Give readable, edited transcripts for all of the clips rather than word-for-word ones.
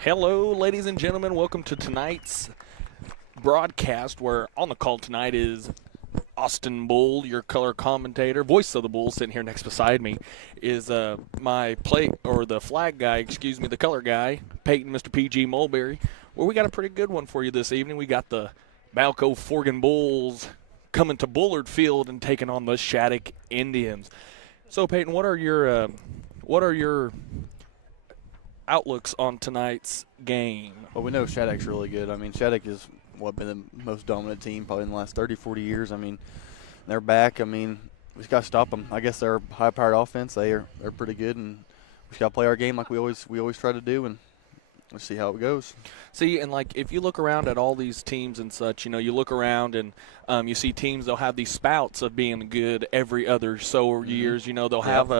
Hello, ladies and gentlemen. Welcome to tonight's broadcast, where on the call tonight is Austin Bull, your color commentator, voice of the Bull. Sitting here next beside me is my the flag guy, the color guy, Peyton, Mr. PG Mulberry. Well, we got a pretty good one for you this evening. We got the Balko-Forgan Bulls coming to Bullard Field and taking on the Shattuck Indians. So, Peyton, what are your outlooks on tonight's game? Well, we know Shattuck's really good. I mean, Shattuck has been the most dominant team probably in the last 30, 40 years. I mean, they're back. I mean, we just got to stop them. I guess they're high-powered offense. They're pretty good, and we just got to play our game like we always try to do, and let's see how it goes. See, and like if you look around at all these teams and such, you look around and you see teams, they'll have these spouts of being good every other years. They'll have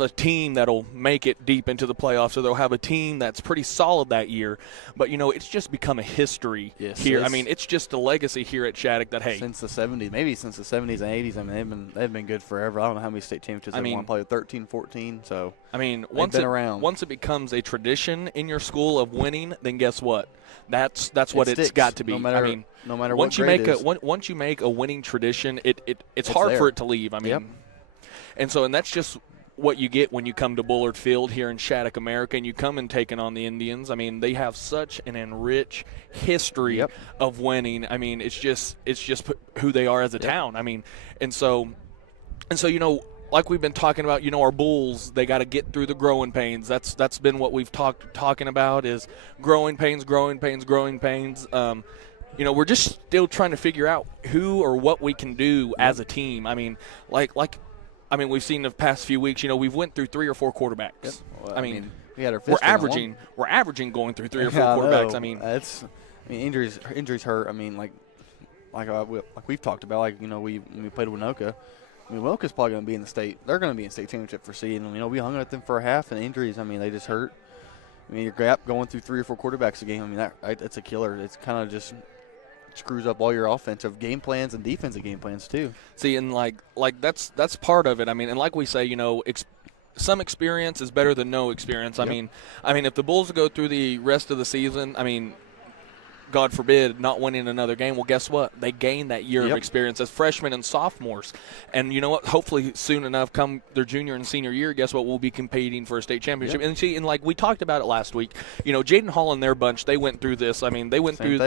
a team that'll make it deep into the playoffs, or they'll have a team that's pretty solid that year. But it's just become a history here. I mean, it's just a legacy here at Shattuck that since the 70s, maybe since the 70s and 80s. I mean, they've been good forever. I don't know how many state championships they've won. Probably 13, 14. So I mean, once it becomes a tradition in your school of winning, then guess what? That's what it's got to be. No matter once what you make a winning tradition, it's hard for it to leave. I mean, and that's just what you get when you come to Bullard Field here in Shattuck, America, and you come and taking on the Indians. I mean, they have such an enriched history of winning. I mean, it's just who they are as a town. I mean, and so like we've been talking about, our Bulls, they got to get through the growing pains. That's been what we've talking about is growing pains. We're just still trying to figure out who or what we can do as a team. I mean, we've seen the past few weeks, we've went through 3 or 4 quarterbacks. Yep. Well, I mean we had our we're averaging going through 3 or 4 quarterbacks. I mean, injuries hurt. I mean, like we've talked about, when we played Winoka. I mean, Winoka's probably going to be in the state. They're going to be in state championship for seed. And, we hung at them for a half, and injuries, I mean, they just hurt. I mean, you're going through 3 or 4 quarterbacks a game. I mean, that's a killer. It's kind of just screws up all your offensive game plans and defensive game plans too. See, and like that's part of it. I mean, and like we say, some experience is better than no experience. Yep. I mean, if the Bulls go through the rest of the season, I mean, God forbid, not winning another game, well, guess what? They gain that year of experience as freshmen and sophomores. And you know what? Hopefully soon enough, come their junior and senior year, guess what? We'll be competing for a state championship. And see, and like we talked about it last week, Jaden Hall and their bunch, they went through this. I mean, they went through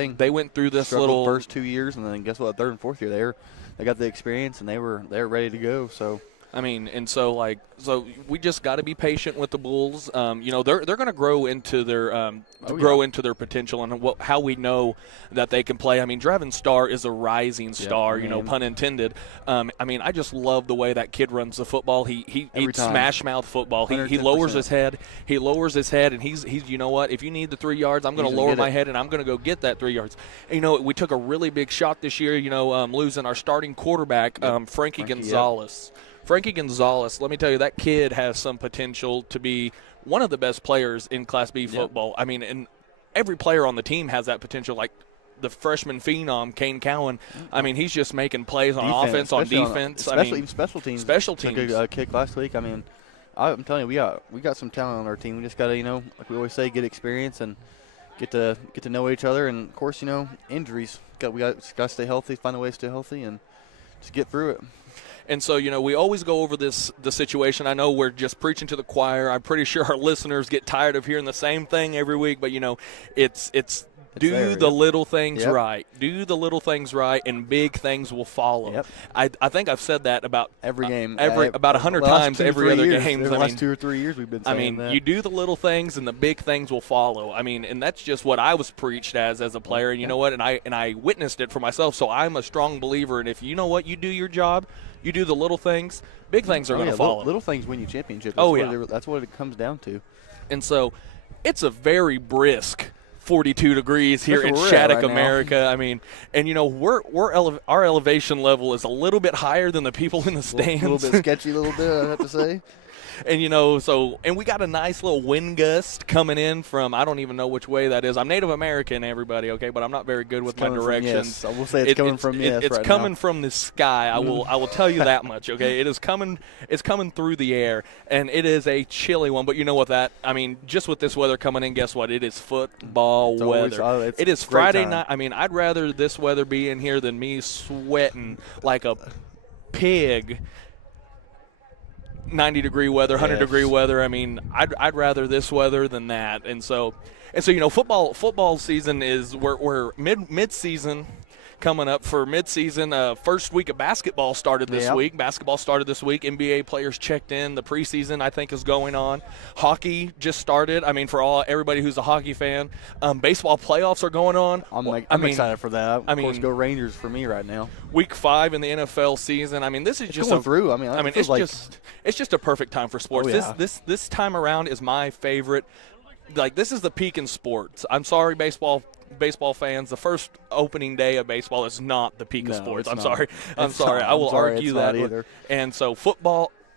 this struggled first 2 years, and then guess what? Third and fourth year, they got the experience, and they were ready to go. So. I mean, and so we just got to be patient with the Bulls. They're going to grow into their potential and how we know that they can play. I mean, Drevin Starr is a rising star, pun intended. I mean, I just love the way that kid runs the football. He smash mouth football. He lowers his head. And he's you know what? If you need the 3 yards, I'm going to lower my head and I'm going to go get that 3 yards. And, we took a really big shot this year. Losing our starting quarterback, Frankie Gonzalez. Frankie Gonzalez, let me tell you, that kid has some potential to be one of the best players in Class B football. I mean, and every player on the team has that potential, like the freshman phenom, Kane Cowan. I mean, he's just making plays on offense, on defense. Even special teams. Special teams. Took a kick last week. I mean, I'm telling you, we got some talent on our team. We just got to, like we always say, get experience and get to know each other. And, of course, injuries. We got to stay healthy, find a way to stay healthy, and just get through it. And so, we always go over the situation. I know we're just preaching to the choir. I'm pretty sure our listeners get tired of hearing the same thing every week. But, it's do the little things right. Do the little things right, and big things will follow. Yep. I think I've said that about every game, about 100 times every other game. The last 2 or 3 years we've been saying that. You do the little things, and the big things will follow. I mean, and that's just what I was preached as a player. And you know what? And I witnessed it for myself. So I'm a strong believer. And if you know what, you do your job. You do the little things, big things are going to follow. Little things win you championships. That's what it comes down to. And so it's a very brisk 42 degrees here in Shattuck, America. I mean, and our elevation level is a little bit higher than the people in the stands. A little bit sketchy, I have to say. And and we got a nice little wind gust coming in from, I don't even know which way that is. I'm Native American, everybody, okay, but I'm not very good with my directions. Yes. I will say it's coming from yes. It's right coming now. from the sky. I will tell you that much, okay? It is coming. It's coming through the air, and it is a chilly one. But you know what just with this weather coming in, guess what? It is football weather. It is Friday night. I mean, I'd rather this weather be in here than me sweating like a pig. 90-degree weather, 100-degree weather. I mean, I'd rather this weather than that. And so football season is we're mid season. Coming up for midseason. First week of basketball started this week. Basketball started this week. NBA players checked in. The preseason, I think, is going on. Hockey just started. I mean, for everybody who's a hockey fan. Baseball playoffs are going on. I'm excited for that. Of course, go Rangers for me right now. Week 5 in the NFL season. I mean, this is just going through. It's just a perfect time for sports. This time around is my favorite. Like, this is the peak in sports. I'm sorry, baseball fans. The first opening day of baseball is not the peak of sports. I'm sorry. I will argue that either. And so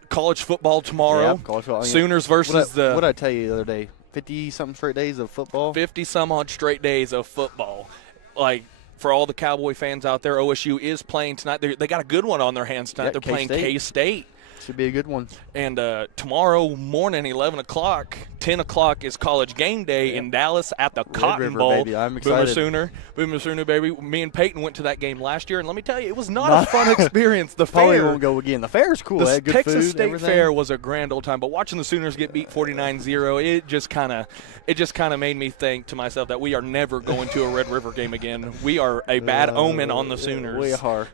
college football tomorrow. College football. Sooners versus what did I tell you the other day? 50-something straight days of football. 50-some-odd straight days of football. Like, for all the Cowboy fans out there, OSU is playing tonight. They got a good one on their hands tonight. They're playing K-State. Should be a good one. And tomorrow morning, 11 o'clock, 10 o'clock is college game day in Dallas at the Cotton Bowl. Baby. I'm excited. Boomer Sooner, baby. Me and Peyton went to that game last year, and let me tell you, it was not a fun experience. The probably fair won't go again. The fair is cool. The good Texas food, State Fair was a grand old time, but watching the Sooners get beat 49-0, it just kind of made me think to myself that we are never going to a Red River game again. We are a bad omen on the Sooners. We are.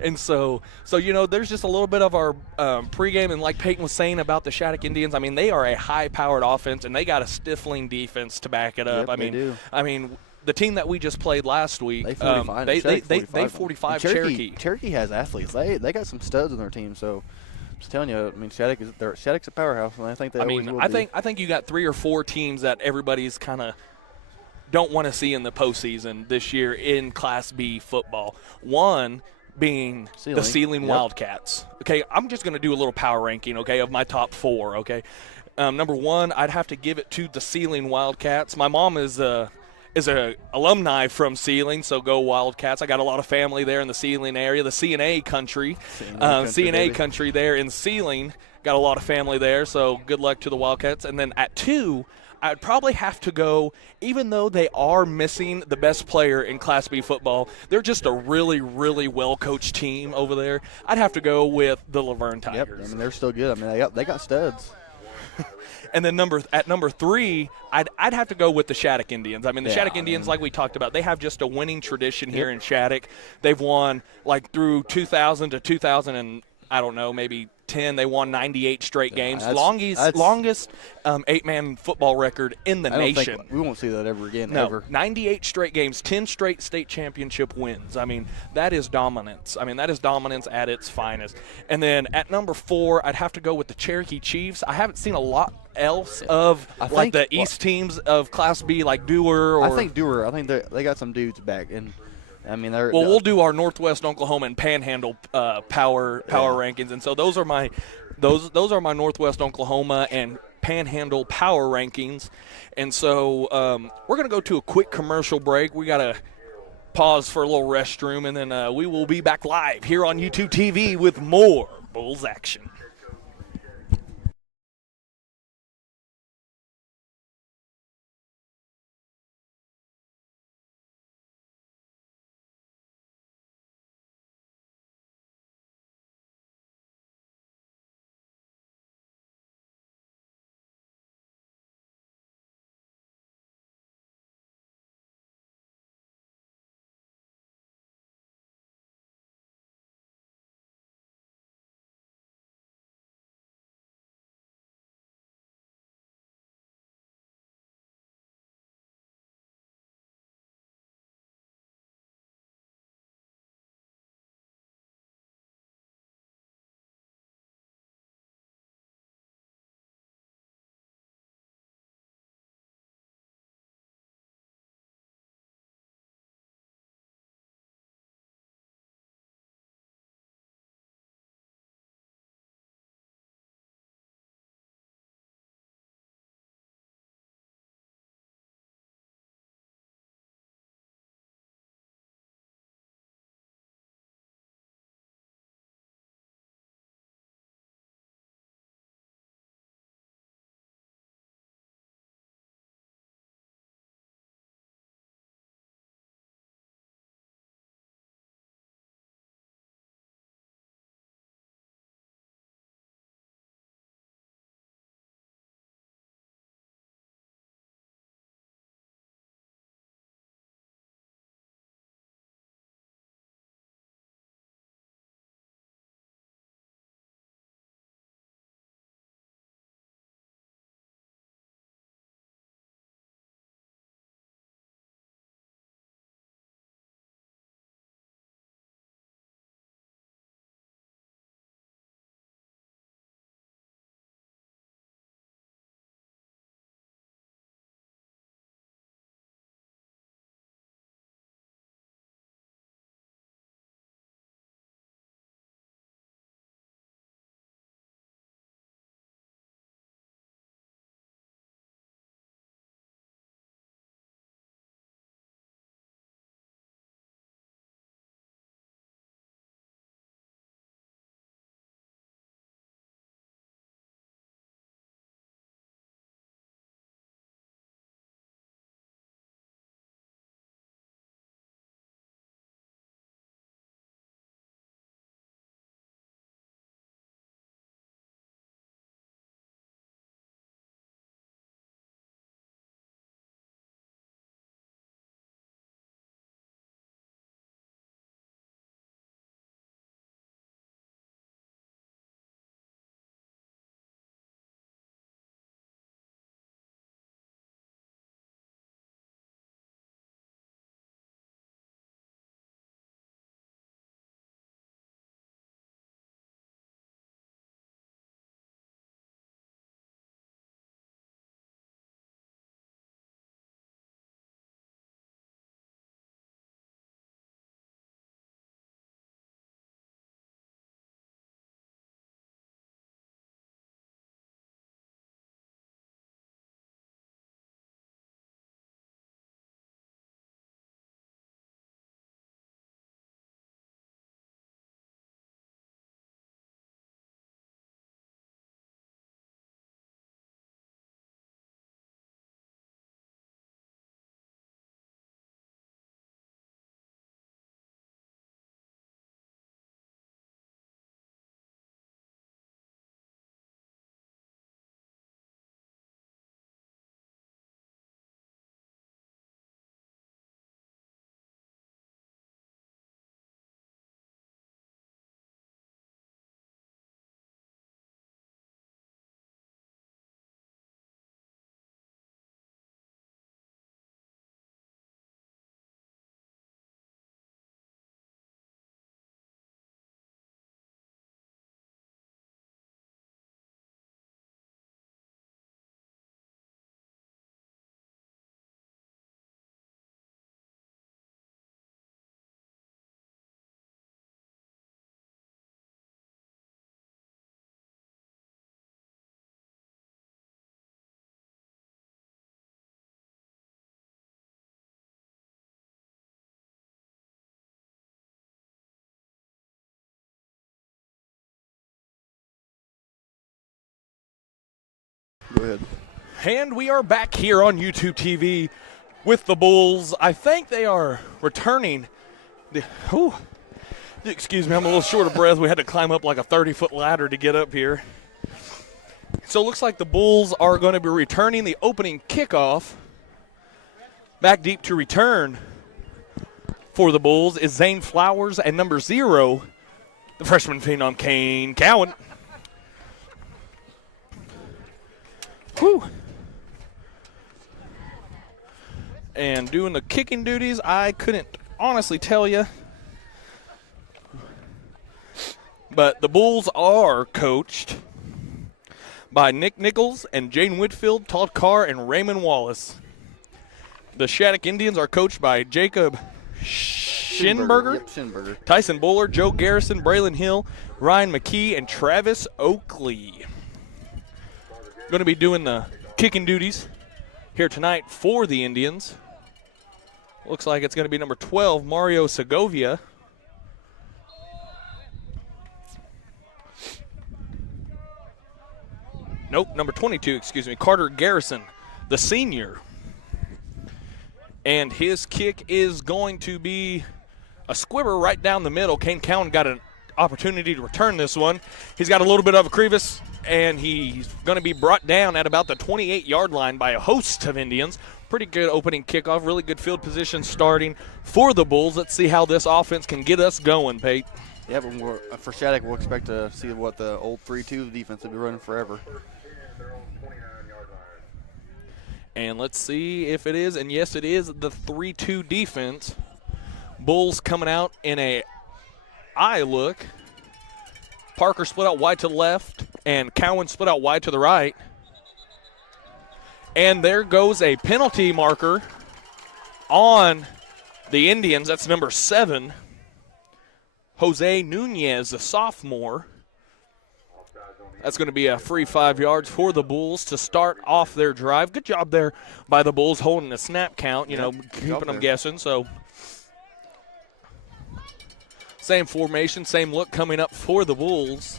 And so there's just a little bit of our pregame, and like Peyton was saying about the Shattuck Indians, I mean, they are a high-powered offense, and they got a stifling defense to back it up. Yep, they do. I mean, the team that we just played last week, they 45 Cherokee. Cherokee has athletes. They got some studs on their team. So I'm just telling you, I mean, Shattuck's a powerhouse, and I think they always will be. I think you got 3 or 4 teams that everybody's kind of don't want to see in the postseason this year in Class B football. One being the Sealing Wildcats. Okay, I'm just going to do a little power ranking, okay, of my top 4, okay. Number 1, I'd have to give it to the Sealing Wildcats. My mom is a alumni from Sealing, so go Wildcats. I got a lot of family there in the Sealing area, the CNA country. CNA country there in Sealing. Got a lot of family there, so good luck to the Wildcats. And then at 2, I'd probably have to go, even though they are missing the best player in Class B football, they're just a really, really well-coached team over there. I'd have to go with the Laverne Tigers. Yep, I mean, they're still good. I mean, they got studs. And then at number 3, I'd have to go with the Shattuck Indians. I mean, the Shattuck Indians, like we talked about, they have just a winning tradition here in Shattuck. They've won, like, through 2000 to 2000 and, I don't know, maybe 10, they won 98 straight games. Longest 8-man football record in the nation. We won't see that ever again, ever. 98 straight games, 10 straight state championship wins. I mean, that is dominance. I mean, that is dominance at its finest. And then at number 4, I'd have to go with the Cherokee Chiefs. I haven't seen a lot else of the East teams of Class B, like Dewar. I think they got some dudes back, and I mean, we'll do our Northwest Oklahoma and Panhandle power rankings, and so those are my Northwest Oklahoma and Panhandle power rankings, and so we're gonna go to a quick commercial break. We gotta pause for a little restroom, and then we will be back live here on YouTube TV with more Bulls action. Go ahead. And we are back here on YouTube TV with the Bulls. I think they are returning. Excuse me, I'm a little short of breath. We had to climb up like a 30-foot ladder to get up here. So it looks like the Bulls are going to be returning the opening kickoff. Back deep to return for the Bulls is Zane Flowers and number 0, the freshman phenom Kane Cowan. Whew. And doing the kicking duties, I couldn't honestly tell you. But the Bulls are coached by Nick Nichols and Jaden Whitfield, Todd Carr, and Raymond Wallace. The Shattuck Indians are coached by Jacob Schinberger, Yep, Schinberger. Tyson Buller, Joe Garrison, Braylon Hill, Ryan McKee, and Travis Oakley. Going to be doing the kicking duties here tonight for the Indians. Looks like it's going to be number 12, Mario Segovia. Nope, number 22, excuse me, Carter Garrison, the senior. And his kick is going to be a squibber right down the middle. Kane Cowan got an opportunity to return this one. He's got a little bit of a crevice, and he's going to be brought down at about the 28-yard line by a host of Indians. Pretty good opening kickoff, really good field position starting for the Bulls. Let's see how this offense can get us going, Pate. Yeah, but for Shattuck, we'll expect to see what the old 3-2 defense will be running forever. And let's see if it is. And yes, it is the 3-2 defense. Bulls coming out in a eye look. Parker split out wide to the left, and Cowan split out wide to the right. And there goes a penalty marker on the Indians. That's number 7, Jose Nunez, the sophomore. That's going to be a free 5 yards for the Bulls to start off their drive. Good job there by the Bulls holding the snap count, keeping them guessing. So same formation, same look coming up for the Bulls.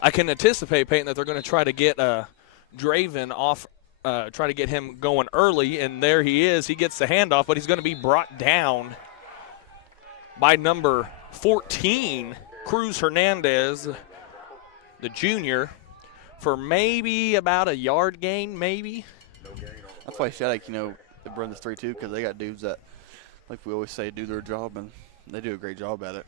I can anticipate, Peyton, that they're going to try to get Draven off, try to get him going early, and there he is. He gets the handoff, but he's going to be brought down by number 14, Cruz Hernandez, the junior, for maybe about a yard gain, maybe. That's why Shattuck, they run this 3-2 because they got dudes that, like we always say, do their job, and they do a great job at it.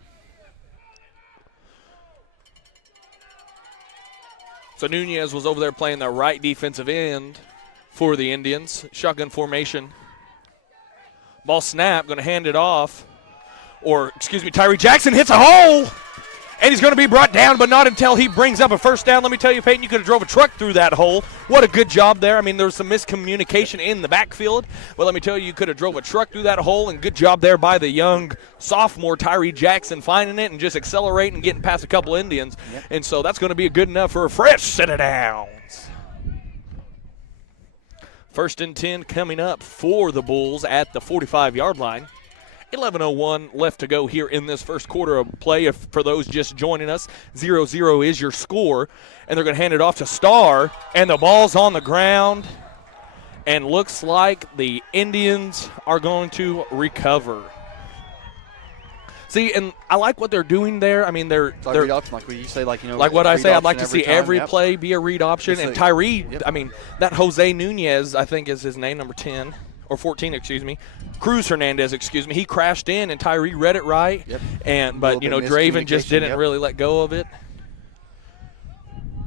So Nunez was over there playing the right defensive end for the Indians. Shotgun formation. Ball snap, going to hand it off. Tyree Jackson hits a hole. And he's going to be brought down, but not until he brings up a first down. Let me tell you, Peyton, you could have drove a truck through that hole. What a good job there. I mean, there was some miscommunication in the backfield, but let me tell you could have drove a truck through that hole, and good job there by the young sophomore Tyree Jackson finding it and just accelerating and getting past a couple Indians. Yep. And so that's going to be good enough for a fresh set of downs. 1st and 10 coming up for the Bulls at the 45-yard line. 11:01 left to go here in this first quarter of play. For those just joining us, 0-0 is your score. And they're going to hand it off to Starr, and the ball's on the ground. And looks like the Indians are going to recover. See, and I like what they're doing there. I mean, they're read option, like you say, like what I say. I'd like to see time, every play be a read option. And Tyree, yep. I mean, that Jose Nunez, I think is his name, number 10 or 14, excuse me. Cruz Hernandez, excuse me. He crashed in, and Tyree read it right. Yep. But Draven just didn't really let go of it.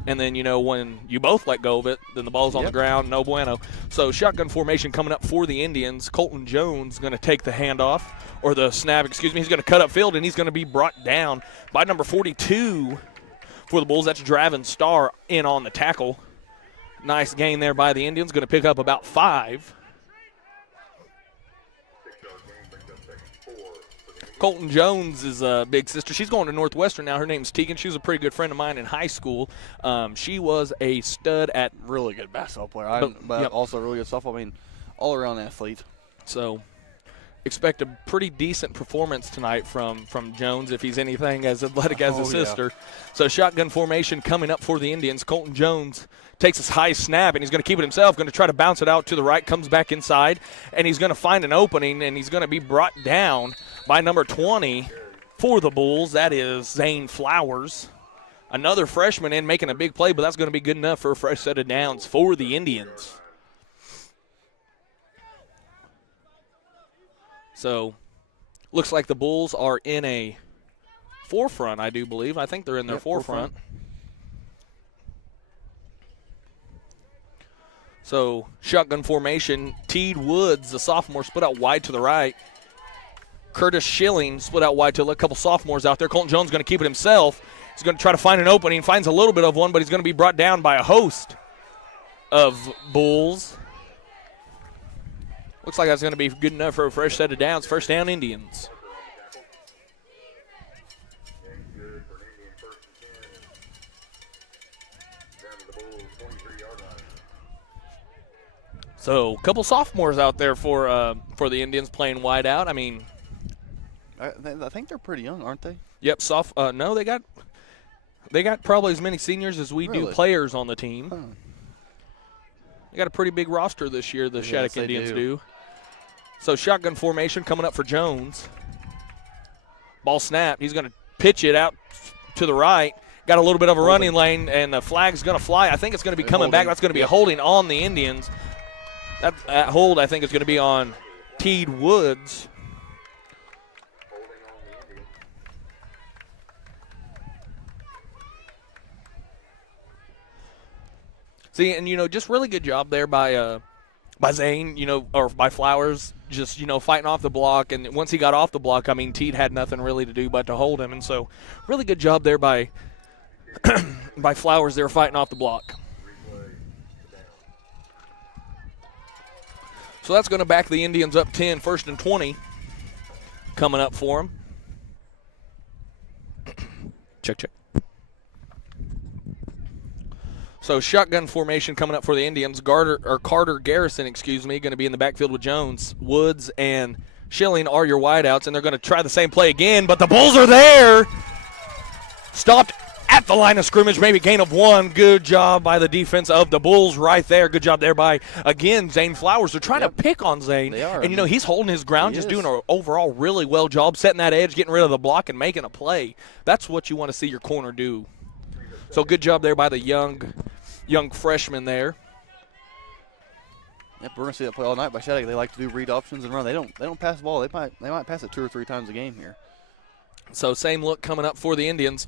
And then, when you both let go of it, then the ball's on the ground, no bueno. So shotgun formation coming up for the Indians. Colton Jones going to take the handoff, or the snap, excuse me. He's going to cut up field, and he's going to be brought down by number 42 for the Bulls. That's Draven Starr in on the tackle. Nice gain there by the Indians. Going to pick up about 5. Colton Jones is a big sister. She's going to Northwestern now. Her name's Tegan. She was a pretty good friend of mine in high school. She was a stud at – really good basketball player, but also a really good softball. I mean, all-around athlete. So expect a pretty decent performance tonight from Jones if he's anything as athletic as his sister. So shotgun formation coming up for the Indians. Colton Jones takes his high snap, and he's going to keep it himself, going to try to bounce it out to the right, comes back inside, and he's going to find an opening, and he's going to be brought down by number 20 for the Bulls. That is Zane Flowers. Another freshman in making a big play, but that's going to be good enough for a fresh set of downs for the Indians. So, looks like the Bulls are in a forefront, I do believe. I think they're in their forefront. So, shotgun formation. Teed Woods, the sophomore, split out wide to the right. Curtis Schilling split out wide to a couple sophomores out there. Colton Jones going to keep it himself. He's going to try to find an opening. Finds a little bit of one, but he's going to be brought down by a host of Bulls. Looks like that's going to be good enough for a fresh set of downs. First down, Indians. So, a couple sophomores out there for the Indians playing wide out. I mean, I think they're pretty young, aren't they? Yep. No, they got probably as many seniors as we do players on the team. Huh. They got a pretty big roster this year. The Shattuck Indians do. So shotgun formation coming up for Jones. Ball snapped. He's going to pitch it out to the right. Got a little bit of a running lane, and the flag's going to fly. I think it's going to be coming back. That's going to be a holding on the Indians. That hold, I think, is going to be on Teed Woods. See, and, just really good job there by Zane, or by Flowers, just, fighting off the block. And once he got off the block, I mean, Teed had nothing really to do but to hold him. And so really good job there by by Flowers there fighting off the block. So that's going to back the Indians up 10, 1st and 20 coming up for them. Check. So shotgun formation coming up for the Indians. Carter Garrison, going to be in the backfield with Jones. Woods and Schilling are your wideouts, and they're going to try the same play again, but the Bulls are there. Stopped at the line of scrimmage, maybe gain of 1. Good job by the defense of the Bulls right there. Good job there by, again, Zane Flowers. They're trying to pick on Zane. They are. And, he's holding his ground, just doing an overall really well job, setting that edge, getting rid of the block, and making a play. That's what you want to see your corner do. So good job there by the young freshman there. Yep, we're gonna see that play all night by Shattuck. They like to do read options and run. They don't pass the ball. They might pass it 2 or 3 times a game here. So same look coming up for the Indians,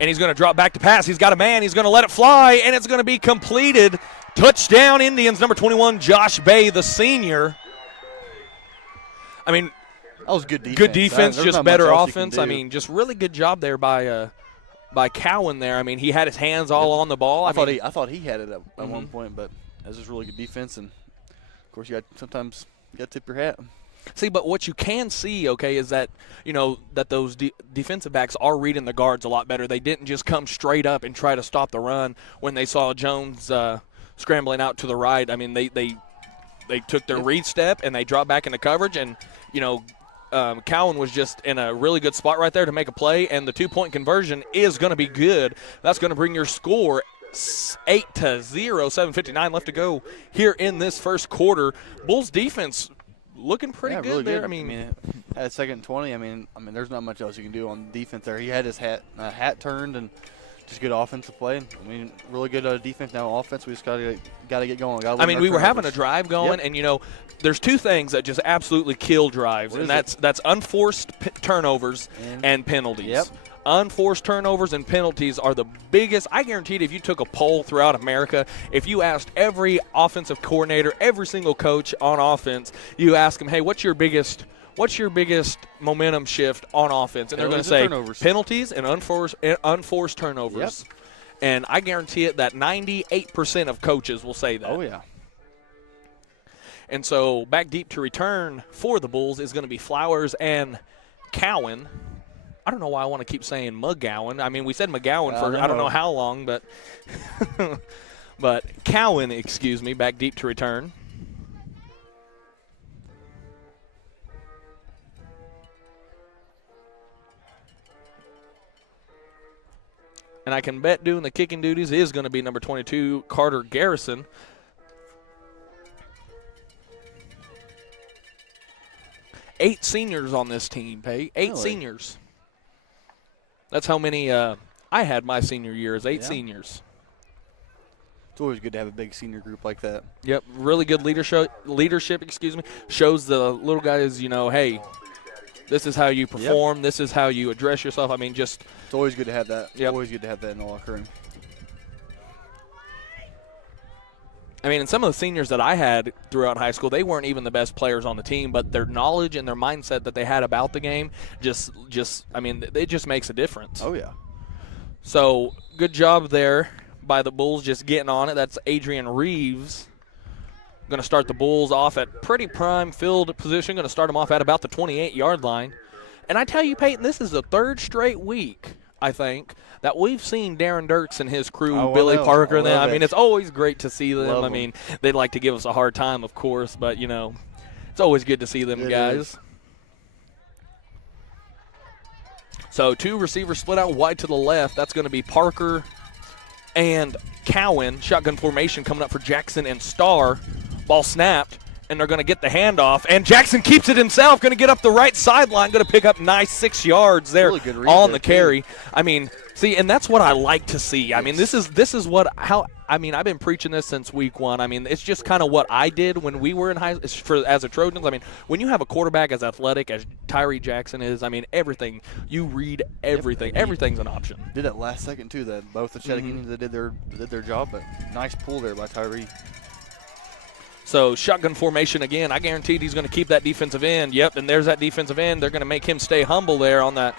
and he's going to drop back to pass. He's got a man. He's going to let it fly, and it's going to be completed. Touchdown, Indians. Number 21, Josh Bay, the senior. I mean, that was good defense. Good defense, just better offense. I mean, just really good job there by Cowan there. I mean, he had his hands all on the ball. I thought he had it at one point, but that was just really good defense. And of course, sometimes you got to tip your hat. See, but what you can see, is that that those defensive backs are reading the guards a lot better. They didn't just come straight up and try to stop the run when they saw Jones scrambling out to the right. I mean, they took their read step and they dropped back into coverage, and Cowan was just in a really good spot right there to make a play, and the 2-point conversion is going to be good. That's going to bring your score 8-0, 7:59 left to go here in this first quarter. Bulls defense looking pretty good really there. Good. I mean, at 2nd and 20, I mean, there's not much else you can do on defense there. He had his hat turned, and just good offensive play. I mean, really good defense. Now offense, we just got to get going. We were having a drive going, and there's 2 things that just absolutely kill drives, and that's unforced turnovers and penalties. Yep. Unforced turnovers and penalties are the biggest. I guarantee if you took a poll throughout America, if you asked every offensive coordinator, every single coach on offense, you ask them, hey, what's your biggest momentum shift on offense? And they're going to say penalties and unforced turnovers. Yep. And I guarantee it that 98% of coaches will say that. Oh, yeah. And so back deep to return for the Bulls is going to be Flowers and Cowan. I don't know why I want to keep saying McGowan. I mean, we said McGowan for I don't know how long, but but Cowan, back deep to return. And I can bet doing the kicking duties is going to be number 22, Carter Garrison. Eight seniors on this team, Pay. Eight Really? seniors. That's how many I had my senior year, is 8 seniors. It's always good to have a big senior group like that. Yep, really good leadership, shows the little guys, hey, this is how you perform, this is how you address yourself. I mean, just it's always good to have that. Yep. Always good to have that in the locker room. I mean, and some of the seniors that I had throughout high school, they weren't even the best players on the team, but their knowledge and their mindset that they had about the game it just makes a difference. Oh, yeah. So, good job there by the Bulls just getting on it. That's Adrian Reeves. Going to start the Bulls off at pretty prime field position. Going to start them off at about the 28-yard line. And I tell you, Peyton, this is the third straight week, I think, that we've seen Darren Dirks and his crew, Billy Parker. I mean, it's always great to see them. I mean, they'd like to give us a hard time, of course, but, it's always good to see them guys. So 2 receivers split out wide to the left. That's going to be Parker and Cowan. Shotgun formation coming up for Jackson and Starr. Ball snapped, and they're going to get the handoff. And Jackson keeps it himself, going to get up the right sideline, going to pick up nice 6 yards there really on the carry. I mean, see, and that's what I like to see. I mean, this is I've been preaching this since week 1. I mean, it's just kind of what I did when we were in high school as a Trojans. I mean, when you have a quarterback as athletic as Tyree Jackson is, I mean, everything, you read everything. Everything's an option. Did that last second, too, that both the Shattuck Indians did their job, but nice pull there by Tyree. So shotgun formation again. I guaranteed he's going to keep that defensive end. Yep, and there's that defensive end. They're going to make him stay humble there on that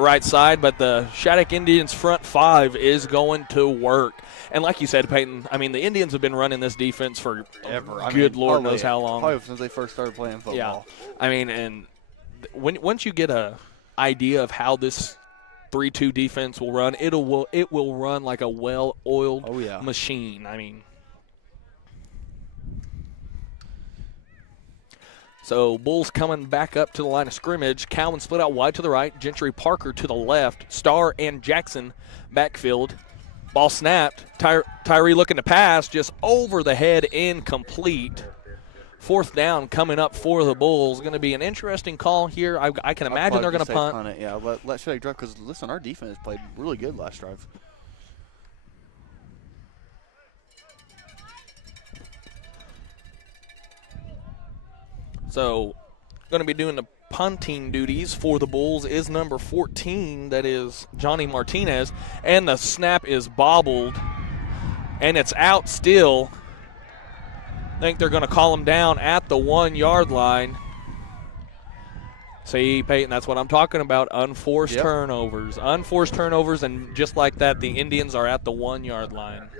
right side. But the Shattuck Indians front 5 is going to work. And like you said, Peyton, I mean, the Indians have been running this defense for ever. Lord knows how long. Probably since they first started playing football. Yeah. I mean, and once you get a idea of how this 3-2 defense will run, it will run like a well-oiled machine. I mean. So Bulls coming back up to the line of scrimmage. Cowan split out wide to the right. Gentry Parker to the left. Starr and Jackson backfield. Ball snapped. Tyree looking to pass, just over the head, incomplete. 4th down coming up for the Bulls. Going to be an interesting call here. I can imagine they're going to punt. It, yeah, let Shattuck drive because, listen, our defense played really good last drive. So, going to be doing the punting duties for the Bulls is number 14. That is Johnny Martinez. And the snap is bobbled. And it's out still. I think they're going to call him down at the 1-yard line. See, Peyton, that's what I'm talking about. Unforced turnovers. Unforced turnovers, and just like that, the Indians are at the 1-yard line.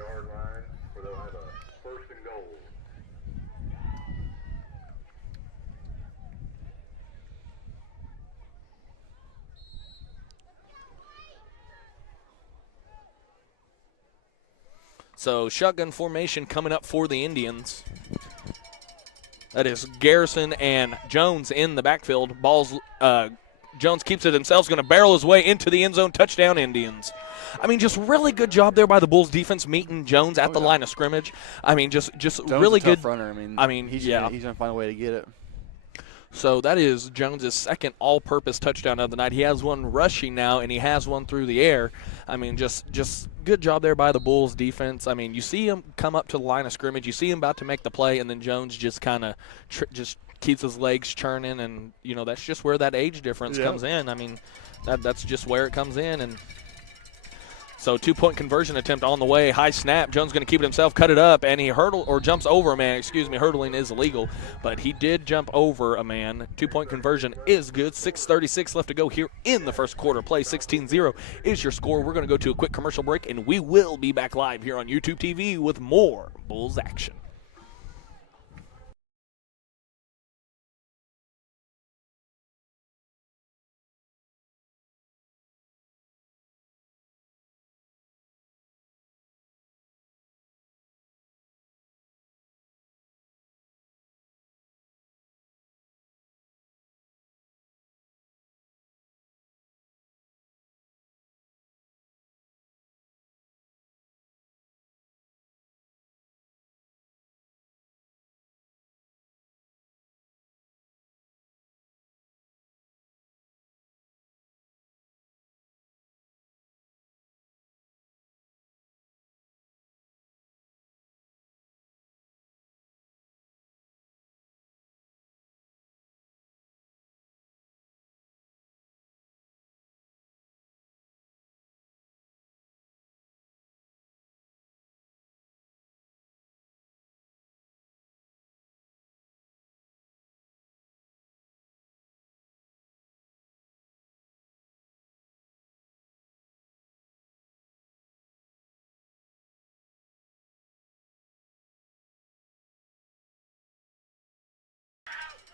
So shotgun formation coming up for the Indians. That is Garrison and Jones in the backfield. Jones keeps it himself. Going to barrel his way into the end zone. Touchdown, Indians. I mean, just really good job there by the Bulls defense meeting Jones at the line of scrimmage. I mean, just Jones really good. Runner. I mean, he's going to find a way to get it. So that is Jones' second all-purpose touchdown of the night. He has one rushing now, and he has one through the air. I mean, just good job there by the Bulls defense. I mean, you see him come up to the line of scrimmage. You see him about to make the play, and then Jones just kind of just keeps his legs churning, and, that's just where that age difference comes in. I mean, that's just where it comes in, and so 2-point conversion attempt on the way. High snap. Jones going to keep it himself, cut it up, and he jumps over a man. Hurdling is illegal, but he did jump over a man. 2-point conversion is good. 6:36 left to go here in the first quarter. Play 16-0 is your score. We're going to go to a quick commercial break, and we will be back live here on YouTube TV with more Bulls action.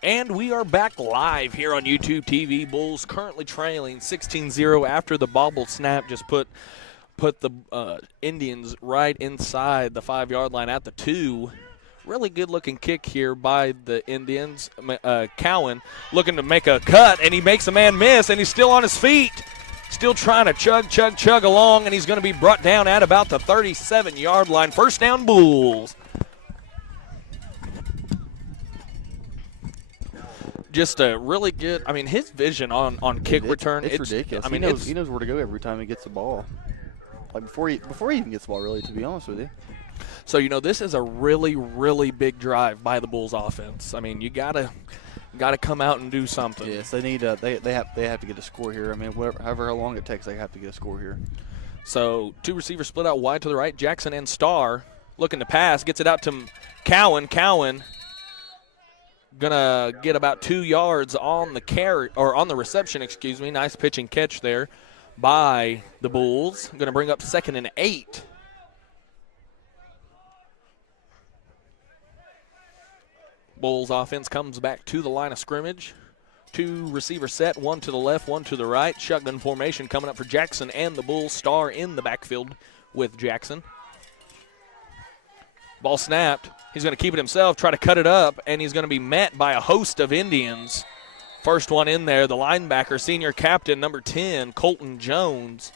And we are back live here on YouTube TV. Bulls currently trailing 16-0 after the bobble snap just put the Indians right inside the 5-yard line at the 2. Really good-looking kick here by the Indians. Cowan looking to make a cut, and he makes a man miss, and he's still on his feet. Still trying to chug along, and he's going to be brought down at about the 37-yard line. First down, Bulls. Just a really good. I mean, his vision on kick return. It's ridiculous. I mean, he knows where to go every time he gets the ball. Like before he even gets the ball, really. To be honest with you. So this is a really, really big drive by the Bulls offense. I mean, you gotta come out and do something. Yes, they need. They have to get a score here. I mean, however long it takes, they have to get a score here. So 2 receivers split out wide to the right. Jackson and Starr looking to pass. Gets it out to Cowan. Cowan gonna get about 2 yards on the carry or on the reception. Excuse me. Nice pitch and catch there by the Bulls. Gonna bring up 2nd and 8. Bulls offense comes back to the line of scrimmage. 2 receiver set, 1 to the left, 1 to the right. Shotgun formation coming up for Jackson and the Bulls. Starr in the backfield with Jackson. Ball snapped. He's going to keep it himself, try to cut it up, and he's going to be met by a host of Indians. First one in there, the linebacker, senior captain, number 10, Colton Jones.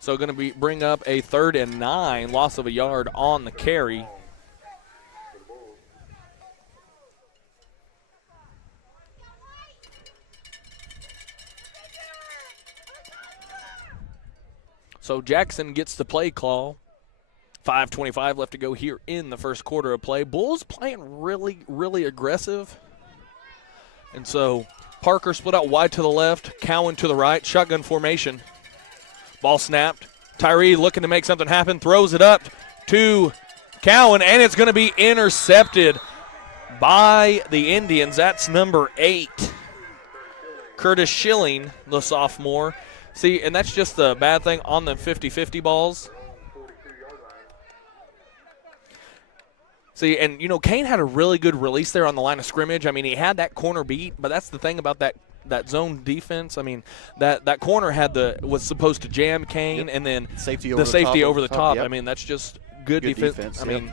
So going to bring up a 3rd and 9, loss of a yard on the carry. So Jackson gets the play call. 5:25 left to go here in the first quarter of play. Bulls playing really, really aggressive. And so Parker split out wide to the left, Cowan to the right, shotgun formation. Ball snapped. Tyree looking to make something happen, throws it up to Cowan, and it's going to be intercepted by the Indians. That's number 8, Curtis Schilling, the sophomore. See, and that's just the bad thing on the 50-50 balls. See, and, Kane had a really good release there on the line of scrimmage. I mean, he had that corner beat, but that's the thing about that zone defense. I mean, that corner was supposed to jam Kane, and then the safety over the top. Yep. I mean, that's just good defense. I mean,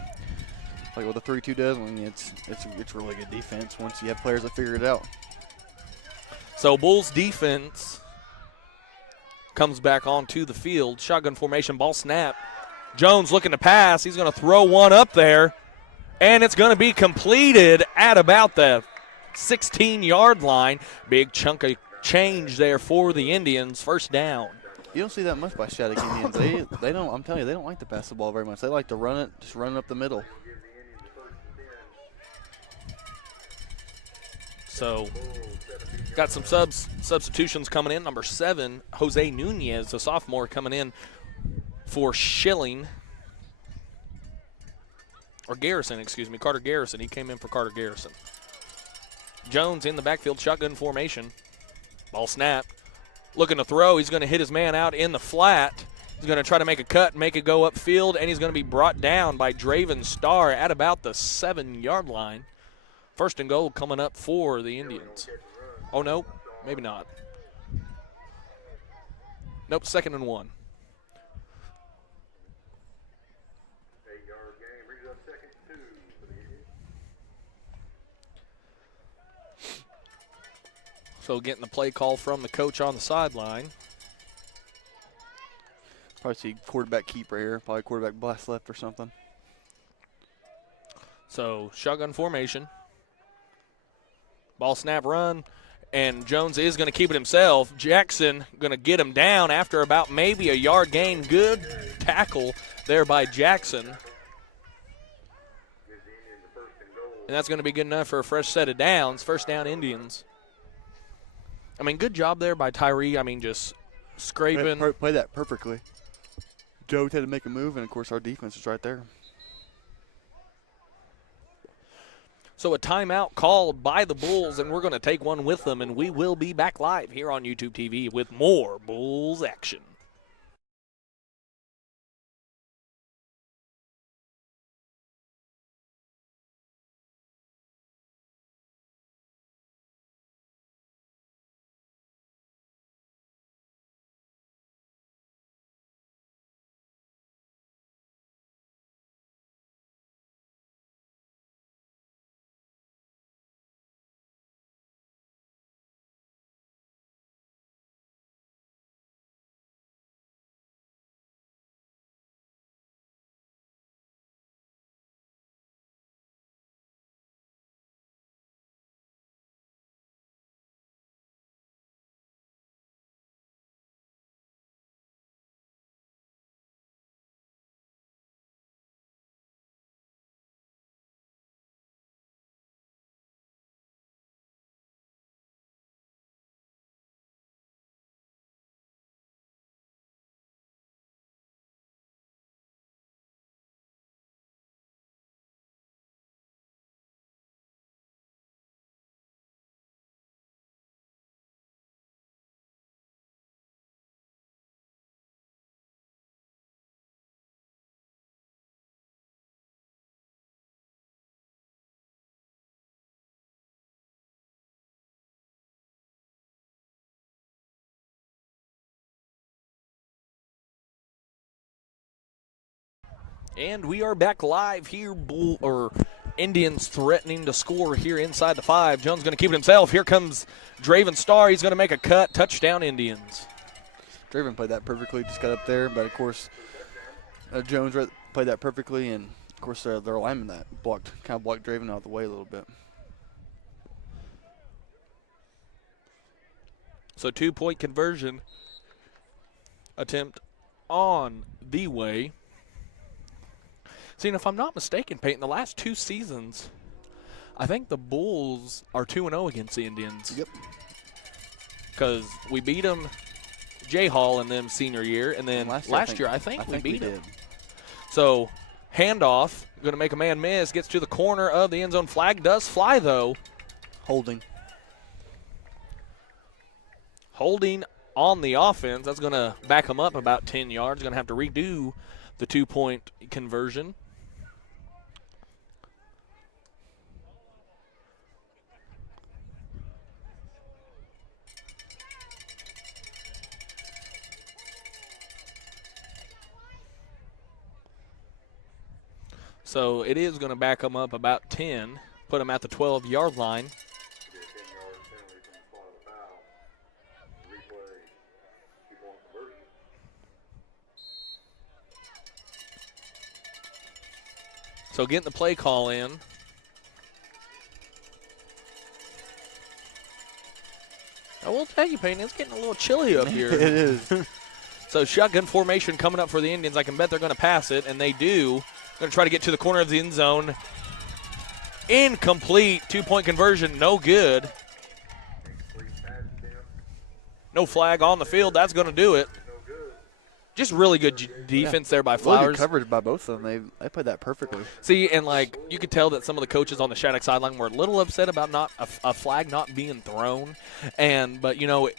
like what the 3-2 does, I mean, it's really good defense once you have players that figure it out. So Bulls defense comes back onto the field. Shotgun formation, ball snap. Jones looking to pass. He's going to throw one up there, and it's going to be completed at about the 16-yard line. Big chunk of change there for the Indians. First down. You don't see that much by Shattuck Indians. They don't. I'm telling you, they don't like to pass the ball very much. They like to run it, just run it up the middle. So got some substitutions coming in. Number 7, Jose Nunez, the sophomore, coming in for Schilling. Or Garrison, excuse me, Carter Garrison. He came in for Carter Garrison. Jones in the backfield, shotgun formation. Ball snap. Looking to throw. He's going to hit his man out in the flat. He's going to try to make a cut, make it go upfield, and he's going to be brought down by Draven Starr at about the 7-yard line. First and goal coming up for the Indians. Oh, no, maybe not. Nope, 2nd and 1. So getting the play call from the coach on the sideline. Probably see quarterback keeper here. Probably quarterback blast left or something. So shotgun formation. Ball snap run. And Jones is going to keep it himself. Jackson going to get him down after about maybe a yard gain. Good tackle there by Jackson. And that's going to be good enough for a fresh set of downs. First down, Indians. I mean, good job there by Tyree. I mean, just scraping. Play that perfectly. Joe had to make a move, and, of course, our defense is right there. So a timeout called by the Bulls, and we're going to take one with them, and we will be back live here on YouTube TV with more Bulls action. And we are back live here. Indians threatening to score here inside the 5. Jones going to keep it himself. Here comes Draven Starr. He's going to make a cut. Touchdown, Indians. Draven played that perfectly. Just got up there, but of course, Jones played that perfectly, and of course their lineman that kind of blocked Draven out of the way a little bit. So 2-point conversion attempt on the way. See, and if I'm not mistaken, Peyton, the last 2 seasons, I think the Bulls are 2-0 against the Indians. Yep. Because we beat them, Jay Hall in them senior year, and then last year I think we beat them. So handoff, going to make a man miss, gets to the corner of the end zone. Flag does fly, though. Holding on the offense. That's going to back them up about 10 yards. Going to have to redo the 2-point conversion. So it is going to back them up about 10, put them at the 12-yard line. So getting the play call in. I will tell you, Peyton, it's getting a little chilly up here. It is. So shotgun formation coming up for the Indians. I can bet they're going to pass it, and they do. Going to try to get to the corner of the end zone. Incomplete. 2-point conversion, no good. No flag on the field. That's going to do it. Just really good defense there by Flowers. Really good coverage by both of them. They played that perfectly. See, and like you could tell that some of the coaches on the Shattuck sideline were a little upset about not a flag not being thrown, but you know,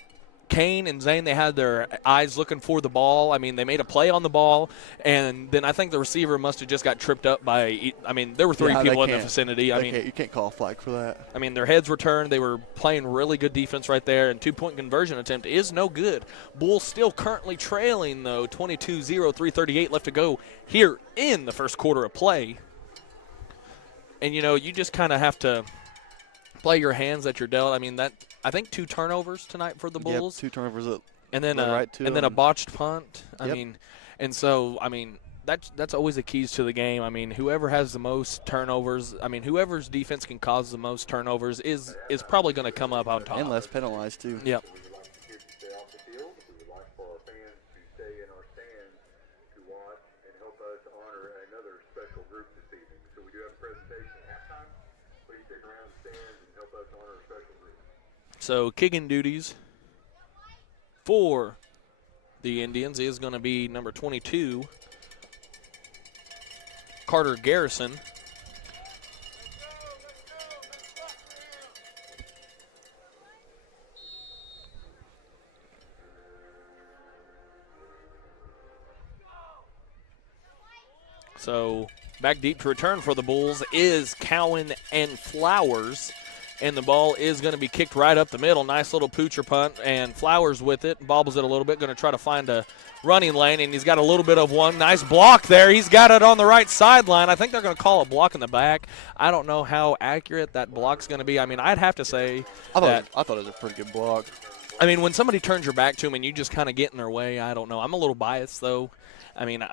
Kane and Zane, they had their eyes looking for the ball. I mean, they made a play on the ball, and then I think the receiver must have just got tripped up by. I mean, there were 3 people in the vicinity. You can't call a flag for that. I mean, their heads were turned. They were playing really good defense right there, and 2-point conversion attempt is no good. Bulls still currently trailing, though, 22-0, 3:38 left to go here in the first quarter of play. And, you know, you just kind of have to play your hands that you're dealt. I mean, I think 2 turnovers tonight for the Bulls. Yep, 2 turnovers. And then a botched punt. I mean, that's always the keys to the game. I mean, whoever has the most turnovers, whoever's defense can cause the most turnovers is probably going to come up on top. And less penalized, too. Yep. So kicking duties for the Indians is going to be number 22, Carter Garrison. So back deep to return for the Bulls is Cowan and Flowers. And the ball is going to be kicked right up the middle. Nice little poocher punt, and Flowers with it. Bobbles it a little bit. Going to try to find a running lane, and he's got a little bit of one. Nice block there. He's got it on the right sideline. I think they're going to call a block in the back. I don't know how accurate that block's going to be. I mean, I'd have to say I thought it was a pretty good block. I mean, when somebody turns your back to them and you just kind of get in their way, I don't know. I'm a little biased, though. I mean,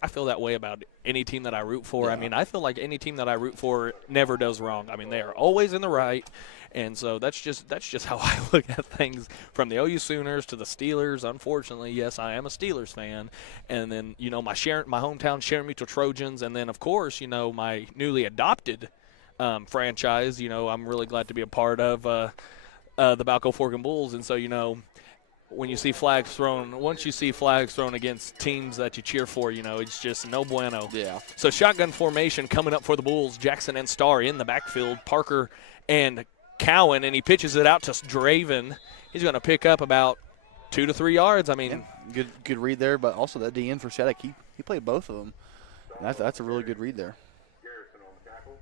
I feel that way about any team that I root for. Yeah. I mean, I feel like any team that I root for never does wrong. I mean, they are always in the right. And so that's just how I look at things, from the OU Sooners to the Steelers. Unfortunately, yes, I am a Steelers fan. And then, you know, my hometown Sharon Mutual Trojans, and then, of course, you know, my newly adopted franchise, you know, I'm really glad to be a part of the Balko-Forgan Bulls. And so, you know, once you see flags thrown against teams that you cheer for, you know, it's just no bueno. Yeah. So shotgun formation coming up for the Bulls. Jackson and Starr in the backfield. Parker and Cowan, and he pitches it out to Draven. He's going to pick up about 2 to 3 yards. I mean, yeah, good read there, but also that DN for Shattuck, he played both of them. That's a really good read there. Garrison on the tackle.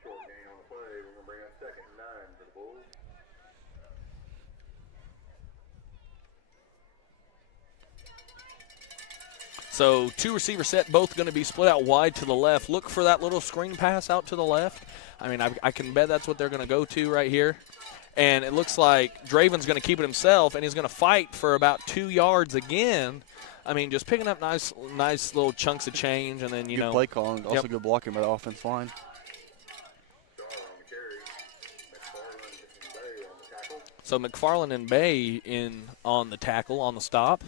Short gain on the play. We're going to bring up 2nd and 9 for the Bulls. So 2 receiver set, both going to be split out wide to the left. Look for that little screen pass out to the left. I mean, I can bet that's what they're going to go to right here. And it looks like Draven's going to keep it himself, and he's going to fight for about 2 yards again. I mean, just picking up nice little chunks of change, and then, Good play calling. Also good blocking by the offense line. So McFarland and Bay on the tackle, on the stop.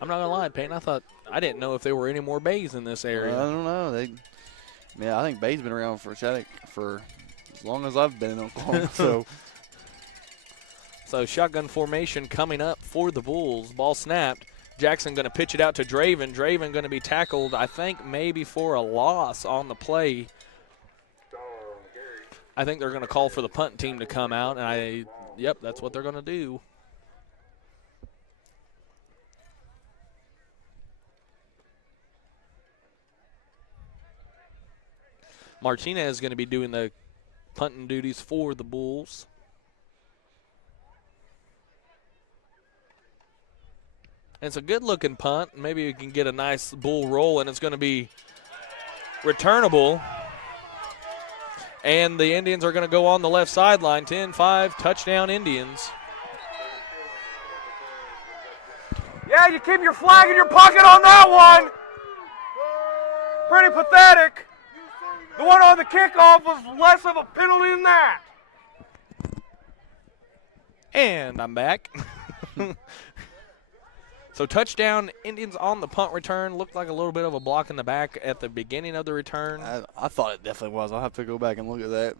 I'm not going to lie, Peyton, I didn't know if there were any more Bays in this area. I don't know. I think Bay's been around for Shattuck for as long as I've been in Oklahoma. So shotgun formation coming up for the Bulls. Ball snapped. Jackson going to pitch it out to Draven. Draven going to be tackled, I think, maybe for a loss on the play. I think they're going to call for the punt team to come out, and yep, that's what they're going to do. Martinez is going to be doing the punting duties for the Bulls. And it's a good-looking punt. Maybe we can get a nice Bull roll, and it's going to be returnable. And the Indians are going to go on the left sideline. 10-5, touchdown Indians. Yeah, you keep your flag in your pocket on that one. Pretty pathetic. The one on the kickoff was less of a penalty than that. And I'm back. So touchdown Indians on the punt return. Looked like a little bit of a block in the back at the beginning of the return. I thought it definitely was. I'll have to go back and look at that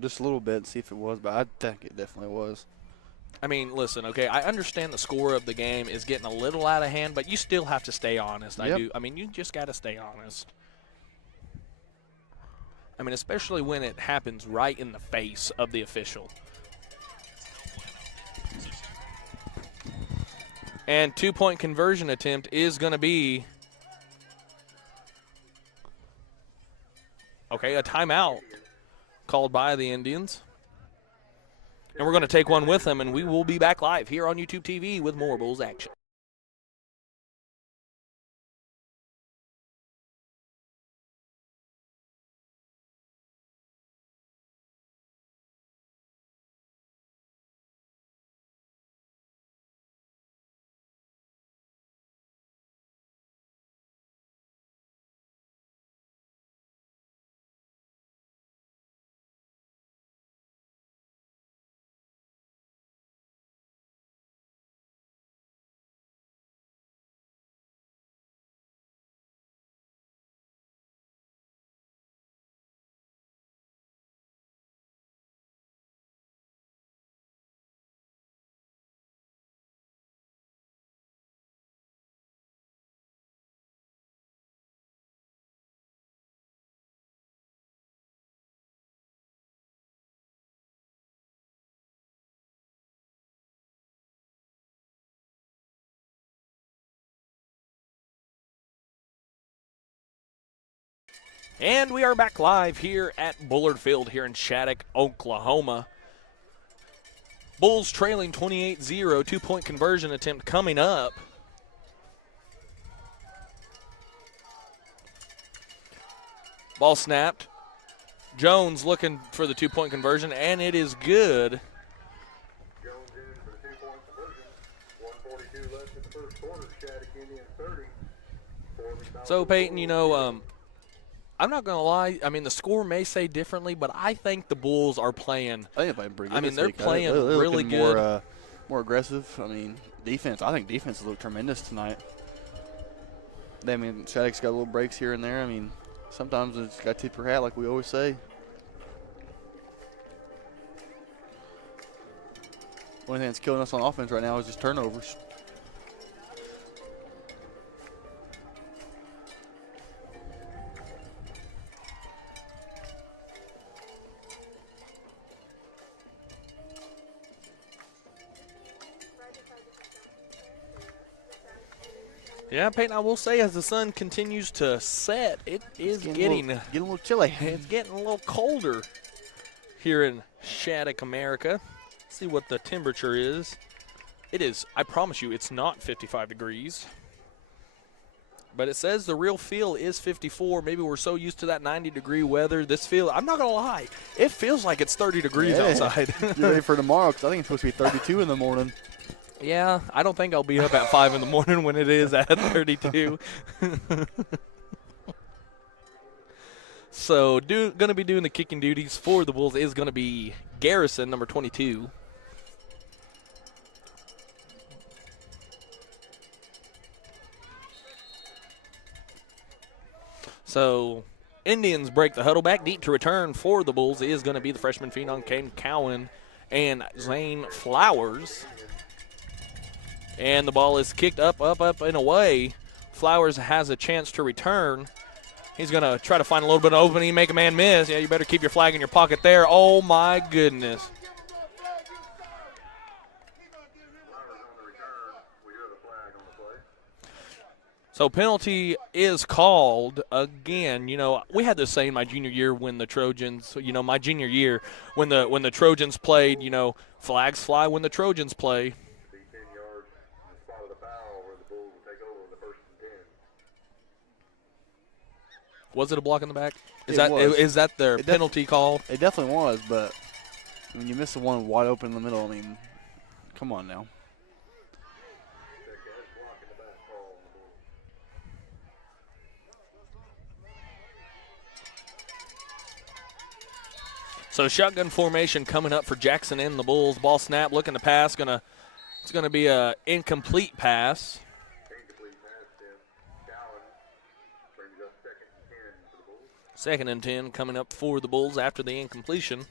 just a little bit and see if it was, but I think it definitely was. I mean, listen, okay, I understand the score of the game is getting a little out of hand, but you still have to stay honest. Yep. I mean, you just got to stay honest. I mean, especially when it happens right in the face of the official. And 2-point conversion attempt is going to be, okay, a timeout called by the Indians. And we're going to take one with them, and we will be back live here on YouTube TV with more Bulls action. And we are back live here at Bullard Field here in Shattuck, Oklahoma. Bulls trailing 28-0, 2-point conversion attempt coming up. Ball snapped. Jones looking for the 2-point conversion, and it is good. Jones in for the 2-point conversion. 1:42 left in the first quarter. Shattuck Indians 30. So, Peyton, you know, I'm not going to lie. I mean, the score may say differently, but I think the Bulls are playing. I think they're playing pretty good. I mean, they're week. playing they're really good. More aggressive. I mean, defense. I think defense looked tremendous tonight. I mean, Shattuck's got little breaks here and there. I mean, sometimes it's got to tip your hat, like we always say. Only thing that's killing us on offense right now is just turnovers. Yeah, Peyton, I will say as the sun continues to set, it is getting a little chilly. It's getting a little colder here in Shattuck, America. See what the temperature is. It is, I promise you, it's not 55 degrees. But it says the real feel is 54. Maybe we're so used to that 90-degree weather. This feel, I'm not going to lie, it feels like it's 30 degrees outside. Get ready for tomorrow because I think it's supposed to be 32 in the morning. Yeah, I don't think I'll be up at 5 in the morning when it is at 32. So going to be doing the kicking duties for the Bulls is going to be Garrison, number 22. So Indians break the huddle back deep to return for the Bulls is going to be the freshman phenom Caden Cowan and Zane Flowers. And the ball is kicked up, and away. Flowers has a chance to return. He's going to try to find a little bit of opening, make a man miss. Yeah, you better keep your flag in your pocket there. Oh, my goodness. So penalty is called again. You know, we had this saying my junior year when the Trojans, my junior year when the Trojans played, flags fly when the Trojans play. 10 yards in the spot of the foul where the Bulls will take over on the 1st and 10. Was it a block in the back? Is that their penalty call? It definitely was, but when you miss the one wide open in the middle, I mean, come on now. So shotgun formation coming up for Jackson and the Bulls. Ball snap, looking to pass. It's gonna be a incomplete pass. Incomplete pass, Tim. Cowan brings up 2nd and 10 for the Bulls. 2nd and 10 coming up for the Bulls after the incompletion.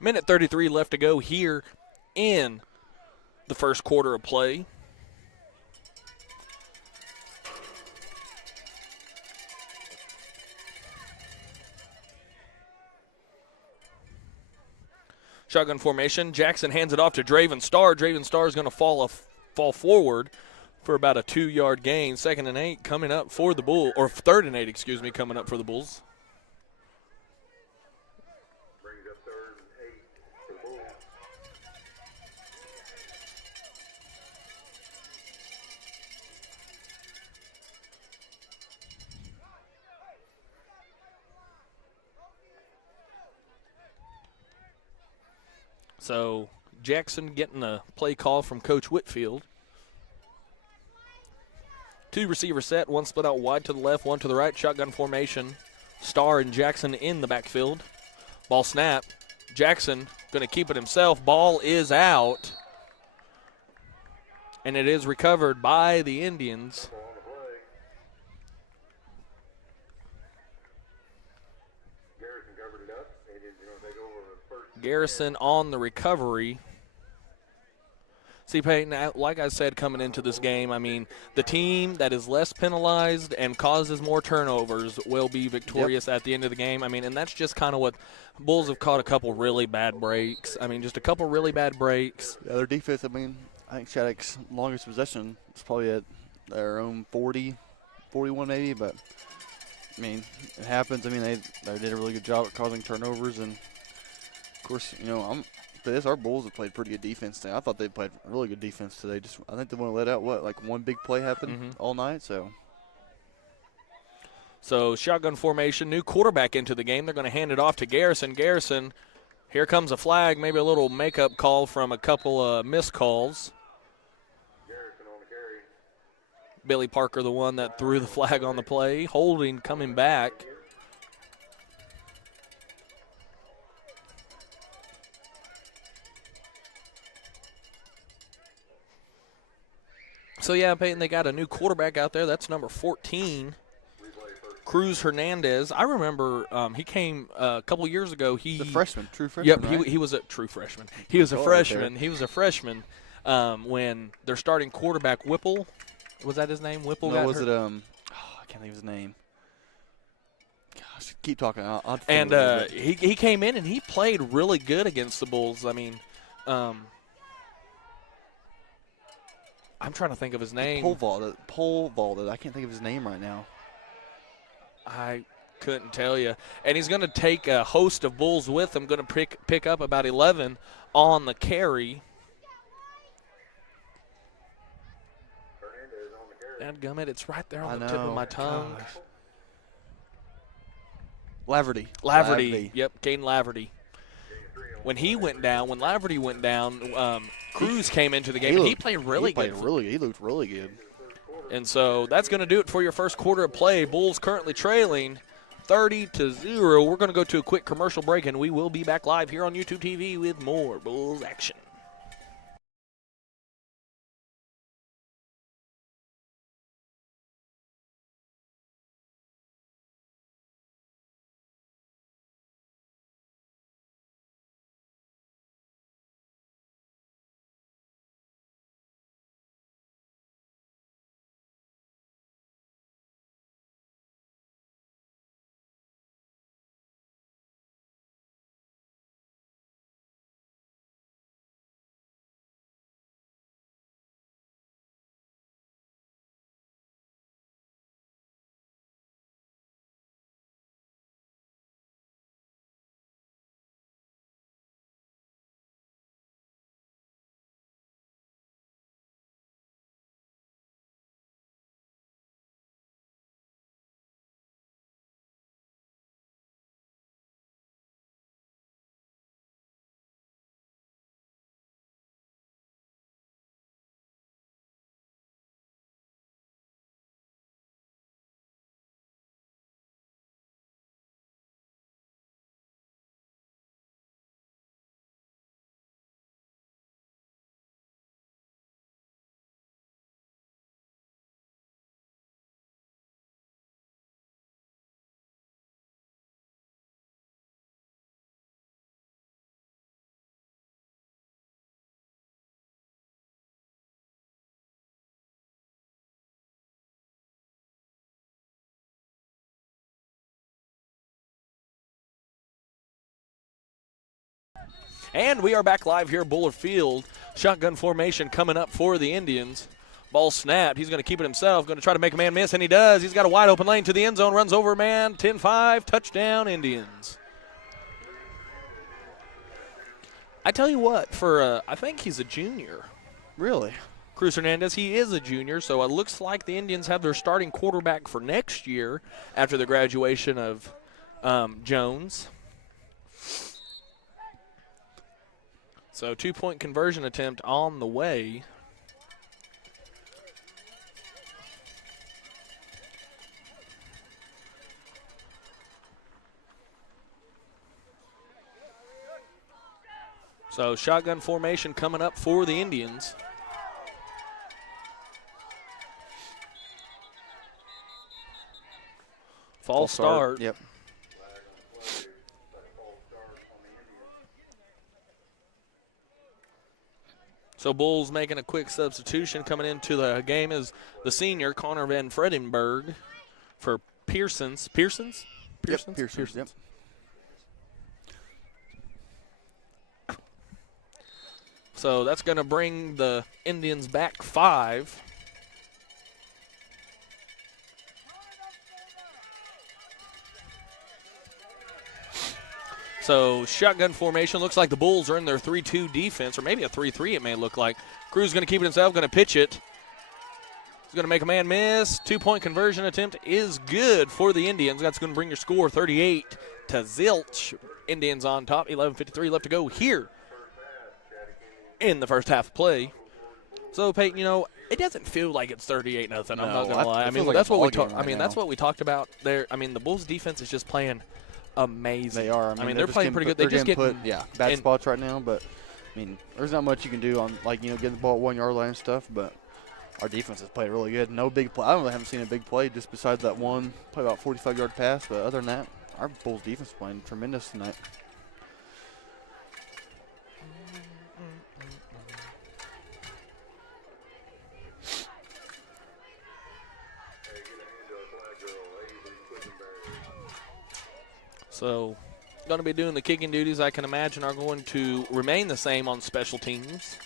Minute 33 left to go here in the first quarter of play. Shotgun formation. Jackson hands it off to Draven Starr. Draven Starr is going to fall forward for about a 2-yard gain. 2nd and 8 coming up for the Bulls, or 3rd and 8, coming up for the Bulls. Brings up 3rd and 8 for the Bulls. So Jackson getting a play call from Coach Whitfield. 2 receiver set, 1 split out wide to the left, 1 to the right. Shotgun formation. Starr and Jackson in the backfield. Ball snap. Jackson going to keep it himself. Ball is out. And it is recovered by the Indians. On the play. Garrison covered it up. Indians are going to take over the 1st and Garrison on the recovery. See, Peyton, like I said coming into this game, I mean, the team that is less penalized and causes more turnovers will be victorious at the end of the game. I mean, and that's just kind of what Bulls have caught a couple really bad breaks. I mean, just a couple really bad breaks. Yeah, their defense, I mean, I think Shattuck's longest possession is probably at their own 40, 41 maybe, but, I mean, it happens. I mean, they did a really good job at causing turnovers, and, of course, our Bulls have played pretty good defense today. I thought they played really good defense today. I think they want to let out, one big play happen all night, So shotgun formation, new quarterback into the game. They're going to hand it off to Garrison. Garrison, here comes a flag, maybe a little makeup call from a couple of missed calls. Garrison on the carry. Billy Parker, the one that threw the flag on the play. Holding coming back. So, yeah, Peyton, they got a new quarterback out there. That's number 14, Cruz Hernandez. I remember he came a couple years ago. The freshman, true freshman. Yep, right? he was a true freshman. He was a freshman. He was a freshman when their starting quarterback, Whipple, was that his name? Whipple got hurt? I can't think of his name. Gosh, keep talking. And he came in and he played really good against the Bulls. I mean, I'm trying to think of his name. Pole vaulted. I can't think of his name right now. Couldn't tell you. And he's going to take a host of bulls with him, going to pick up about 11 on the carry. Dadgummit, it's right there on the tip of my tongue. Laverty. Yep, Caden Laverty. When Laverty went down, Cruz came into the game, and he played really good. He looked really good. And so that's going to do it for your first quarter of play. Bulls currently trailing 30-0. We're going to go to a quick commercial break, and we will be back live here on YouTube TV with more Bulls action. And we are back live here at Bullard Field. Shotgun formation coming up for the Indians. Ball snapped. He's going to keep it himself. Going to try to make a man miss, and he does. He's got a wide open lane to the end zone. Runs over a man. 10-5. Touchdown, Indians. I tell you what, I think he's a junior. Really? Cruz Hernandez, he is a junior, so it looks like the Indians have their starting quarterback for next year after the graduation of Jones. So 2-point conversion attempt on the way. So shotgun formation coming up for the Indians. False start. Yep. So Bulls making a quick substitution. Coming into the game is the senior, Connor Van Fredenberg, for Pearsons. Pearsons? Yep, Pearsons. Yep. So that's going to bring the Indians back 5. So shotgun formation. Looks like the Bulls are in their 3-2 defense, or maybe a 3-3 it may look like. Cruz is going to keep it himself, going to pitch it. He's going to make a man miss. 2-point conversion attempt is good for the Indians. That's going to bring your score 38-0. Indians on top. 11:53 left to go here in the first half of play. So Peyton, you know, it doesn't feel like it's 38-0. I'm not going to lie. I mean, like that's what we talked. that's what we talked about there. I mean, the Bulls defense is just playing amazing. They are. I mean, they're playing pretty good. They're just getting bad spots right now, but I mean, there's not much you can do on, like, you know, getting the ball at 1 yard line and stuff. But our defense has played really good. No big play. I haven't seen a big play just besides that one play, about 45-yard pass. But other than that, our Bulls defense is playing tremendous tonight. So, going to be doing the kicking duties, I can imagine, are going to remain the same on special teams.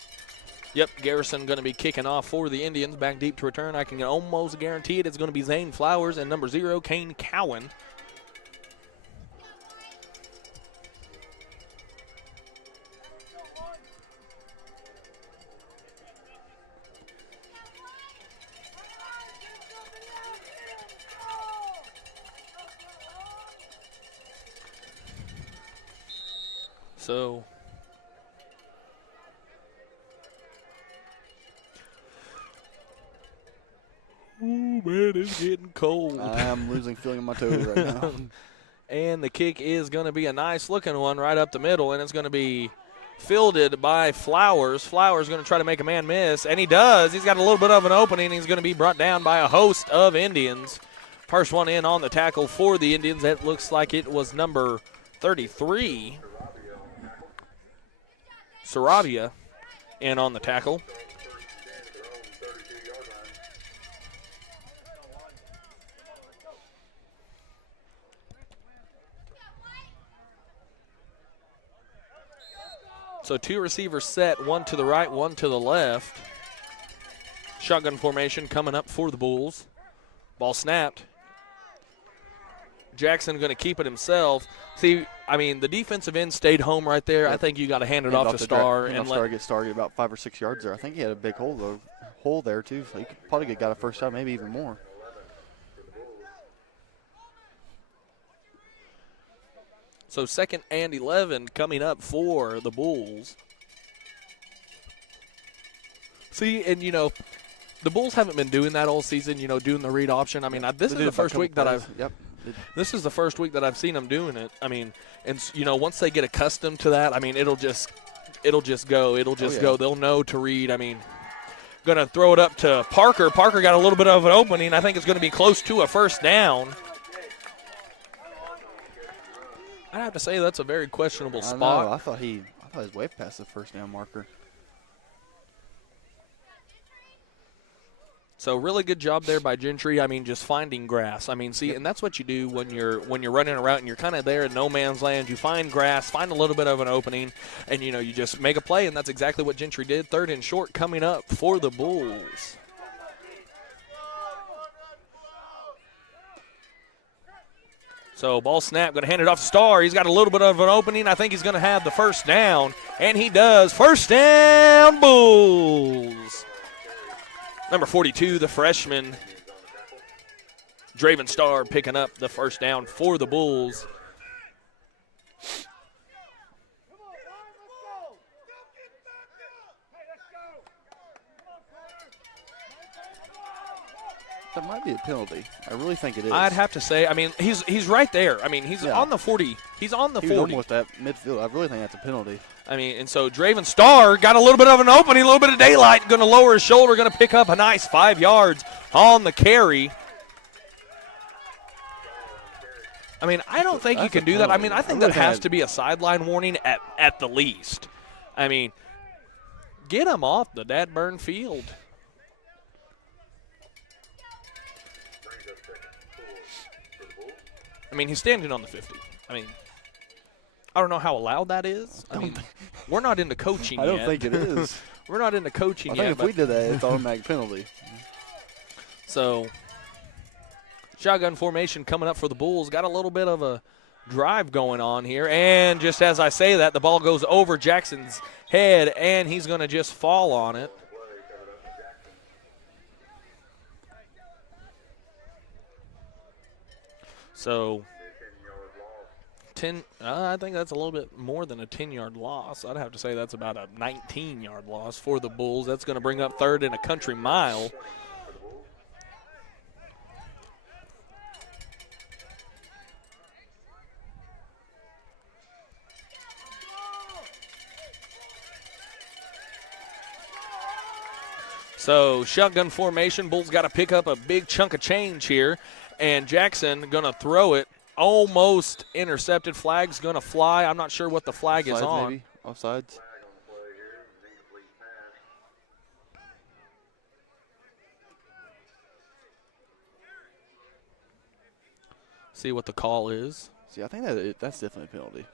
Yep, Garrison going to be kicking off for the Indians. Back deep to return. I can almost guarantee it. It's going to be Zane Flowers and number 0, Kane Cowan. So ooh, man, it's getting cold. I'm losing feeling in my toes right now. And the kick is going to be a nice-looking one right up the middle, and it's going to be fielded by Flowers. Flowers going to try to make a man miss, and he does. He's got a little bit of an opening. He's going to be brought down by a host of Indians. First one in on the tackle for the Indians. It looks like it was number 33, Saravia, in on the tackle. So two receivers set, one to the right, one to the left. Shotgun formation coming up for the Bulls. Ball snapped. Jackson going to keep it himself. See, I mean, the defensive end stayed home right there. Yep. I think you got to hand it off to Star. And Star gets started about 5 or 6 yards there. I think he had a big hole there too. So he could probably got a first down, maybe even more. So 2nd and 11 coming up for the Bulls. See, and, you know, the Bulls haven't been doing that all season, you know, doing the read option. I mean, this is the first week that I've this is the first week that I've seen them doing it. I mean, and, you know, once they get accustomed to that, I mean, it'll just go. It'll just go. They'll know to read. I mean, going to throw it up to Parker. Parker got a little bit of an opening. I think it's going to be close to a first down. I have to say that's a very questionable spot. I thought he was way past the first down marker. So really good job there by Gentry. I mean, just finding grass. I mean, see, and that's what you do when you're running a route and you're kind of there in no man's land. You find grass, find a little bit of an opening, and, you know, you just make a play, and that's exactly what Gentry did. 3rd and short coming up for the Bulls. So ball snap, going to hand it off to Star. He's got a little bit of an opening. I think he's going to have the first down, and he does. First down, Bulls. Number 42, the freshman, Draven Star, picking up the first down for the Bulls. That might be a penalty. I really think it is. I'd have to say, I mean, he's right there. I mean, he's on the 40. He's on the 40. He's almost at midfield. I really think that's a penalty. I mean, and so Draven Star got a little bit of an opening, a little bit of daylight, going to lower his shoulder, going to pick up a nice 5 yards on the carry. I mean, I don't think you can do that. I mean, I think that has to be a sideline warning at the least. I mean, get him off the Dadburn field. I mean, he's standing on the 50. I mean, I don't know how allowed that is. I mean, we're not into coaching yet. I don't think it is. We're not into coaching yet. I think if we did that, it's automatic penalty. So, shotgun formation coming up for the Bulls. Got a little bit of a drive going on here. And just as I say that, the ball goes over Jackson's head, and he's going to just fall on it. So, I think that's a little bit more than a 10-yard loss. I'd have to say that's about a 19-yard loss for the Bulls. That's going to bring up 3rd and a country mile. So, shotgun formation. Bulls got to pick up a big chunk of change here. And Jackson going to throw it. Almost intercepted. Flag's going to fly. I'm not sure what the flag is on. Maybe. Offsides. See what the call is. See, I think that's definitely a penalty.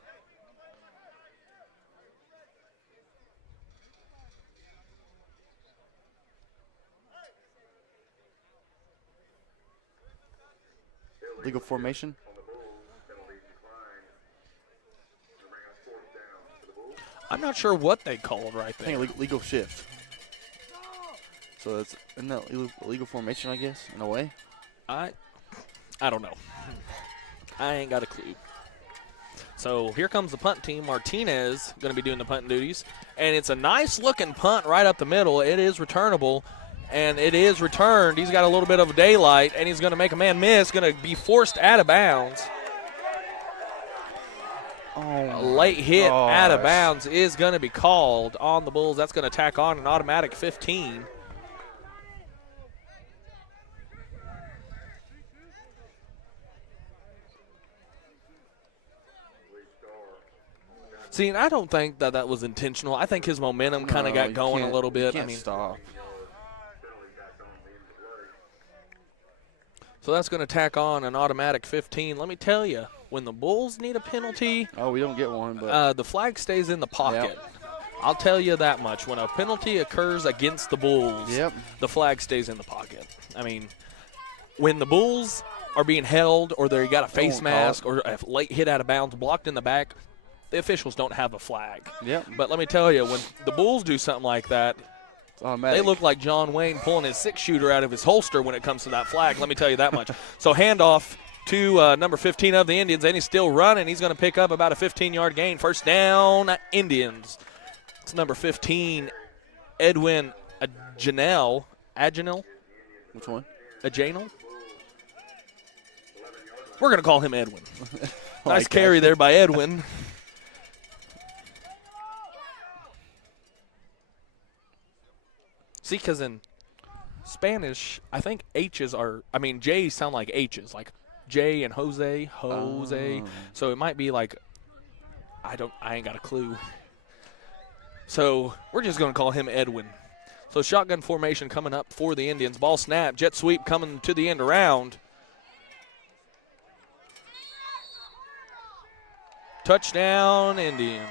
Legal formation. I'm not sure what they called right there. I think legal shift. So isn't that legal formation, I guess, in a way? I don't know. I ain't got a clue. So here comes the punt team. Martinez going to be doing the punting duties. And it's a nice-looking punt right up the middle. It is returnable, and it is returned. He's got a little bit of daylight, and he's going to make a man miss, going to be forced out of bounds. A late hit out of bounds is going to be called on the Bulls. That's going to tack on an automatic 15. See, and I don't think that was intentional. I think his momentum kind of got going a little bit. You can't stop. So that's going to tack on an automatic 15. Let me tell you, when the Bulls need a penalty, we don't get one, but the flag stays in the pocket. Yep. I'll tell you that much. When a penalty occurs against the Bulls, Yep. the flag stays in the pocket. I mean, when the Bulls are being held or they got a face mask or a late hit out of bounds blocked in the back, the officials don't have a flag. Yep. But let me tell you, when the Bulls do something like that, they look like John Wayne pulling his six-shooter out of his holster when it comes to that flag. Let me tell you that much. So handoff to number 15 of the Indians, and he's still running. He's going to pick up about a 15-yard gain. First down, Indians. It's number 15, Edwin Agenel. Which one? Agenel? We're going to call him Edwin. Nice carry there by Edwin. See, because in Spanish, I think H's J's sound like H's, like J and Jose. So it might be like, I ain't got a clue. So we're just going to call him Edwin. So shotgun formation coming up for the Indians. Ball snap, jet sweep coming to the end around. Touchdown, Indians.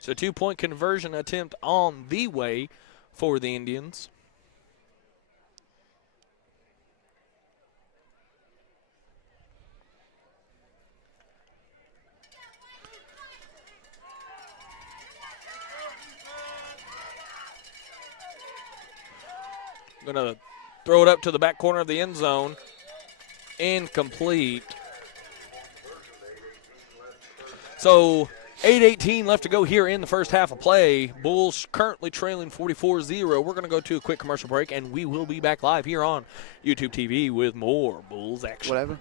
So 2-point conversion attempt on the way for the Indians. Going to throw it up to the back corner of the end zone. Incomplete. So 8:18 left to go here in the first half of play. Bulls currently trailing 44-0. We're going to go to a quick commercial break, and we will be back live here on YouTube TV with more Bulls action. Whatever.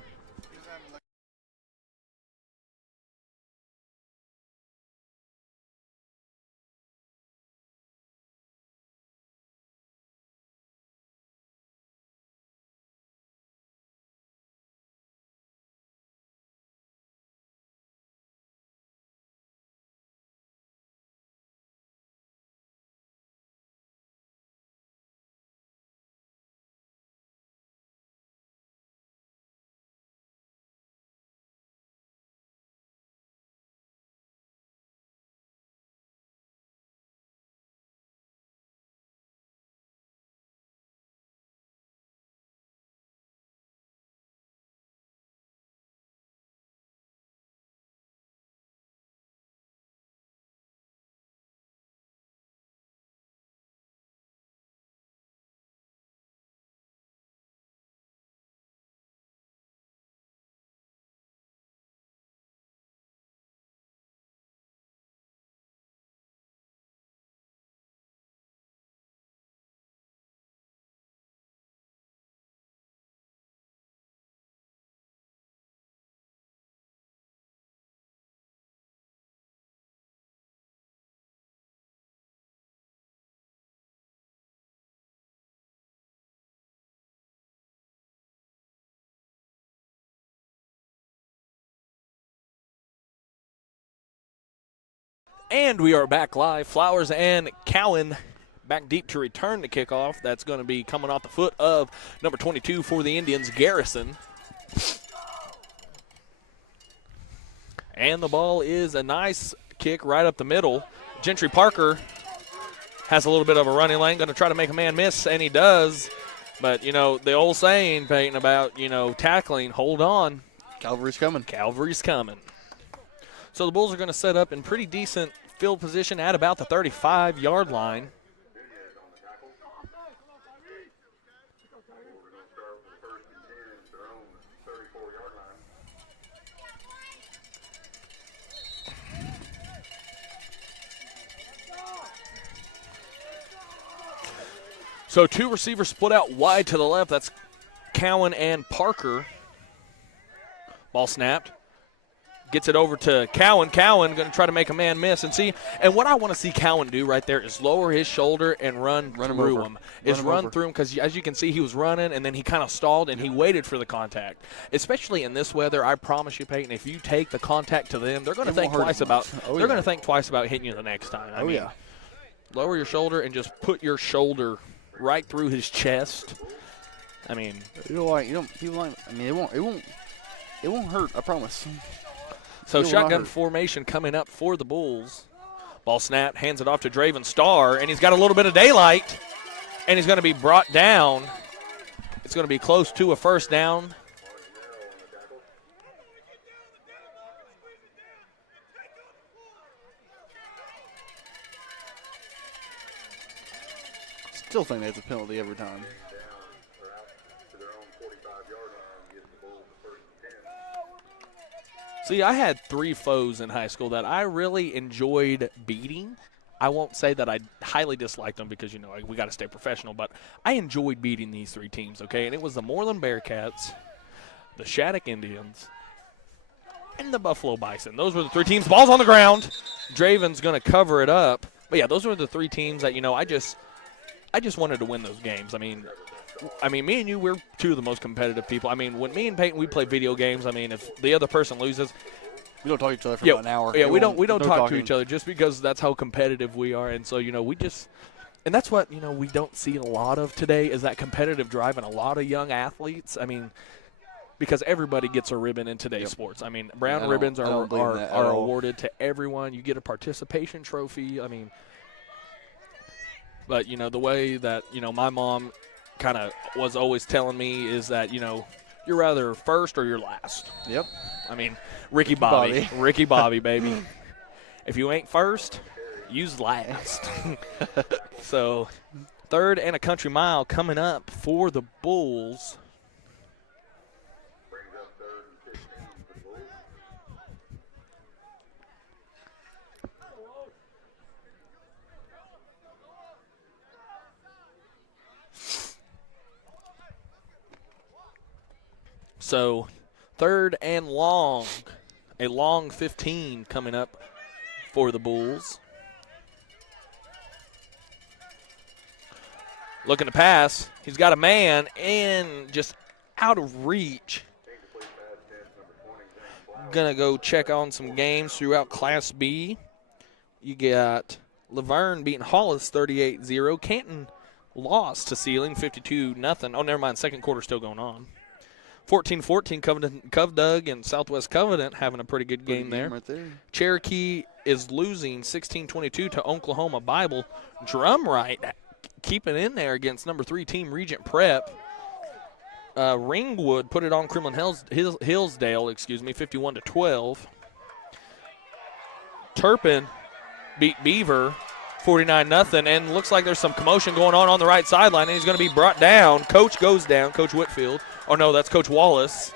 And we are back live. Flowers and Cowan back deep to return the kickoff. That's going to be coming off the foot of number 22 for the Indians, Garrison. And the ball is a nice kick right up the middle. Gentry Parker has a little bit of a running lane, going to try to make a man miss, and he does. But, you know, the old saying, Peyton, about, you know, tackling, hold on. Calvary's coming. Calvary's coming. So the Bulls are going to set up in pretty decent field position at about the 35-yard line. So two receivers split out wide to the left. That's Cowan and Parker. Ball snapped. Gets it over to Cowan. Cowan going to try to make a man miss. And what I want to see Cowan do right there is lower his shoulder and run through him. Run through him because, as you can see, he was running, and then he kind of stalled, and he waited for the contact. Especially in this weather, I promise you, Peyton, if you take the contact to them, they're going to think twice about they're going to think twice about hitting you the next time. I mean, lower your shoulder and just put your shoulder right through his chest. I mean, it won't hurt, I promise. So shotgun formation coming up for the Bulls. Ball snap, hands it off to Draven Starr, and he's got a little bit of daylight, and he's going to be brought down. It's going to be close to a first down. Still think that's a penalty every time. See, I had 3 foes in high school that I really enjoyed beating. I won't say that I highly disliked them because, you know, we got to stay professional, but I enjoyed beating these 3 teams, okay? And it was the Moreland Bearcats, the Shattuck Indians, and the Buffalo Bison. Those were the 3 teams. Ball's on the ground. Draven's going to cover it up. But, yeah, those were the 3 teams that, you know, I just wanted to win those games. I mean, me and you, we're 2 of the most competitive people. I mean, when me and Peyton, we play video games, I mean, if the other person loses, we don't talk to each other for about an hour. Yeah, we don't talk to each other just because that's how competitive we are. And so, you know, and that's what, you know, we don't see a lot of today is that competitive drive in a lot of young athletes. I mean, because everybody gets a ribbon in today's sports. I mean, brown ribbons are awarded to everyone. You get a participation trophy. I mean, but, you know, the way that, you know, my mom kind of was always telling me is that, you know, you're rather first or you're last. Yep. I mean, Ricky Bobby, baby. If you ain't first, you's last. So, 3rd and a country mile coming up for the Bulls. So, 3rd and long, a long 15 coming up for the Bulls. Looking to pass. He's got a man and just out of reach. Going to go check on some games throughout Class B. You got Laverne beating Hollis 38-0. Canton lost to Sealing 52-0. Oh, never mind. Second quarter still going on. 14-14, Covdug and Southwest Covenant having a pretty good game there. Right there. Cherokee is losing 16-22 to Oklahoma Bible. Drumright keeping in there against number 3 team Regent Prep. Ringwood put it on Kremlin Hillsdale, 51-12. Turpin beat Beaver 49-0, and looks like there's some commotion going on the right sideline, and he's going to be brought down. Coach goes down, Coach Whitfield. Oh, no, that's Coach Wallace.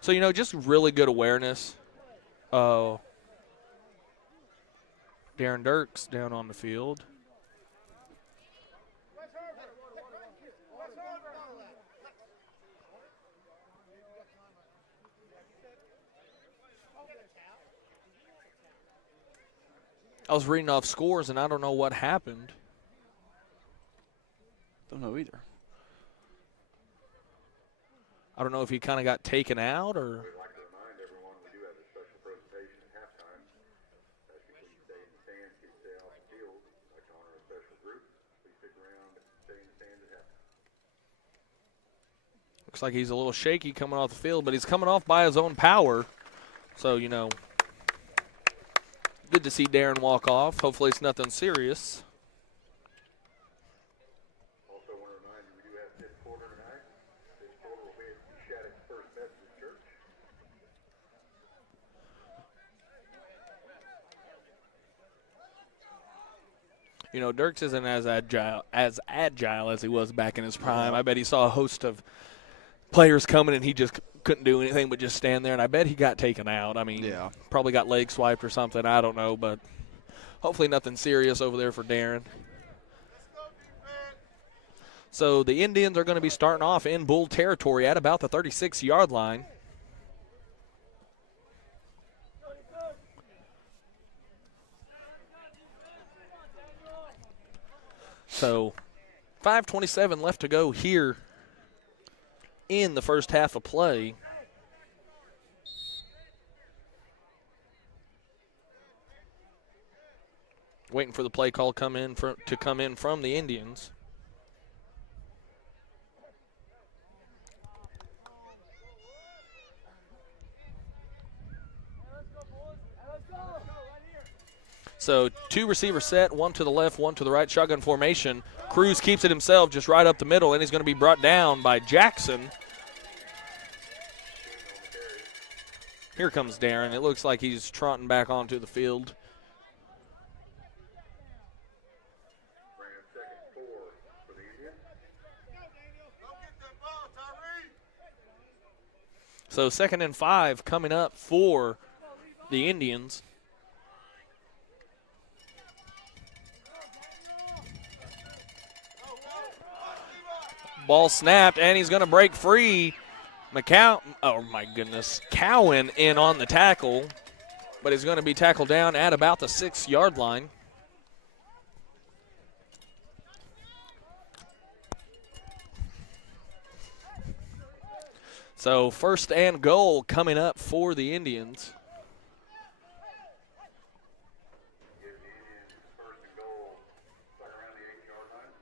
So, you know, just really good awareness. Darren Dirks down on the field. I was reading off scores, and I don't know what happened. Don't know either. I don't know if he kind of got taken out or. We'd like to remind everyone we do have a special presentation at halftime. As you please stay in the stands, keep stay off the field. We'd like to honor a special group. Please stick around and stay in the stands at halftime. Looks like he's a little shaky coming off the field, but he's coming off by his own power. So, you know, Good to see Darren walk off. Hopefully it's nothing serious. Also want to remind you, we do have fifth quarter tonight. This quarter will be at Shattuck First Methodist Church. You know, Dirks isn't as agile as he was back in his prime. I bet he saw a host of players coming and he just couldn't do anything but just stand there. And I bet he got taken out. I mean, probably got leg swiped or something. I don't know, but hopefully nothing serious over there for Darren. So the Indians are going to be starting off in Bull territory at about the 36-yard line. So 5:27 left to go here in the first half of play. Waiting for the play call to come in from the Indians. So two receiver set, one to the left, one to the right, shotgun formation. Cruz keeps it himself just right up the middle, and he's going to be brought down by Jackson. Here comes Darren. It looks like he's trotting back onto the field. Bring up second 4 for the Indians. So 2nd and 5 coming up for the Indians. Ball snapped, and he's going to break free. Cowan in on the tackle, but he's going to be tackled down at about the 6-yard line. So 1st and goal coming up for the Indians. Give the Indians first and goal right around the 8-yard line.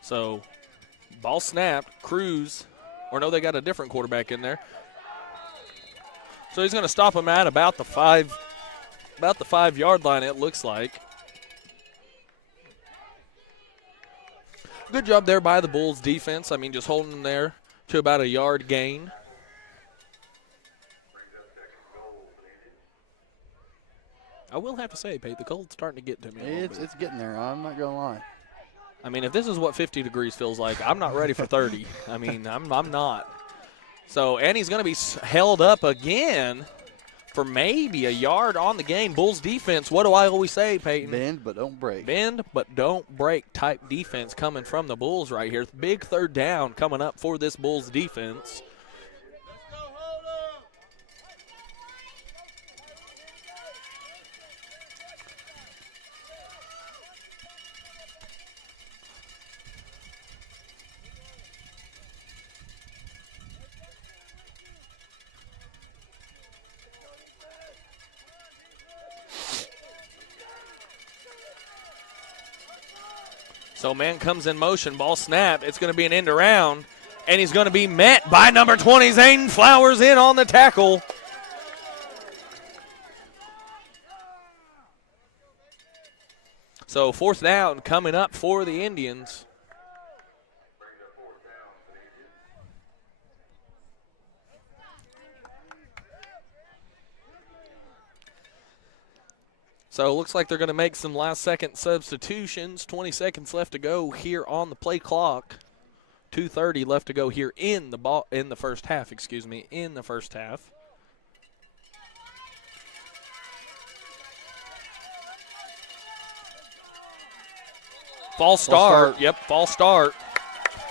So ball snapped, Cruz, or no, they got a different quarterback in there. So he's going to stop him at about the 5-yard line, it looks like. Good job there by the Bulls defense. I mean, just holding them there to about a yard gain. I will have to say, Pate, the cold's starting to get to me. It's getting there. I'm not going to lie. I mean, if this is what 50 degrees feels like, I'm not ready for 30. I mean, I'm not. So, and he's going to be held up again for maybe a yard on the game. Bulls defense, what do I always say, Peyton? Bend, but don't break. Bend, but don't break type defense coming from the Bulls right here. Big 3rd down coming up for this Bulls defense. So man comes in motion, ball snap. It's going to be an end around, and he's going to be met by number 20, Zane Flowers, in on the tackle. So 4th down coming up for the Indians. So it looks like they're going to make some last-second substitutions. 20 seconds left to go here on the play clock. 2:30 left to go here in the first half. In the first half. False start. Yep, false start.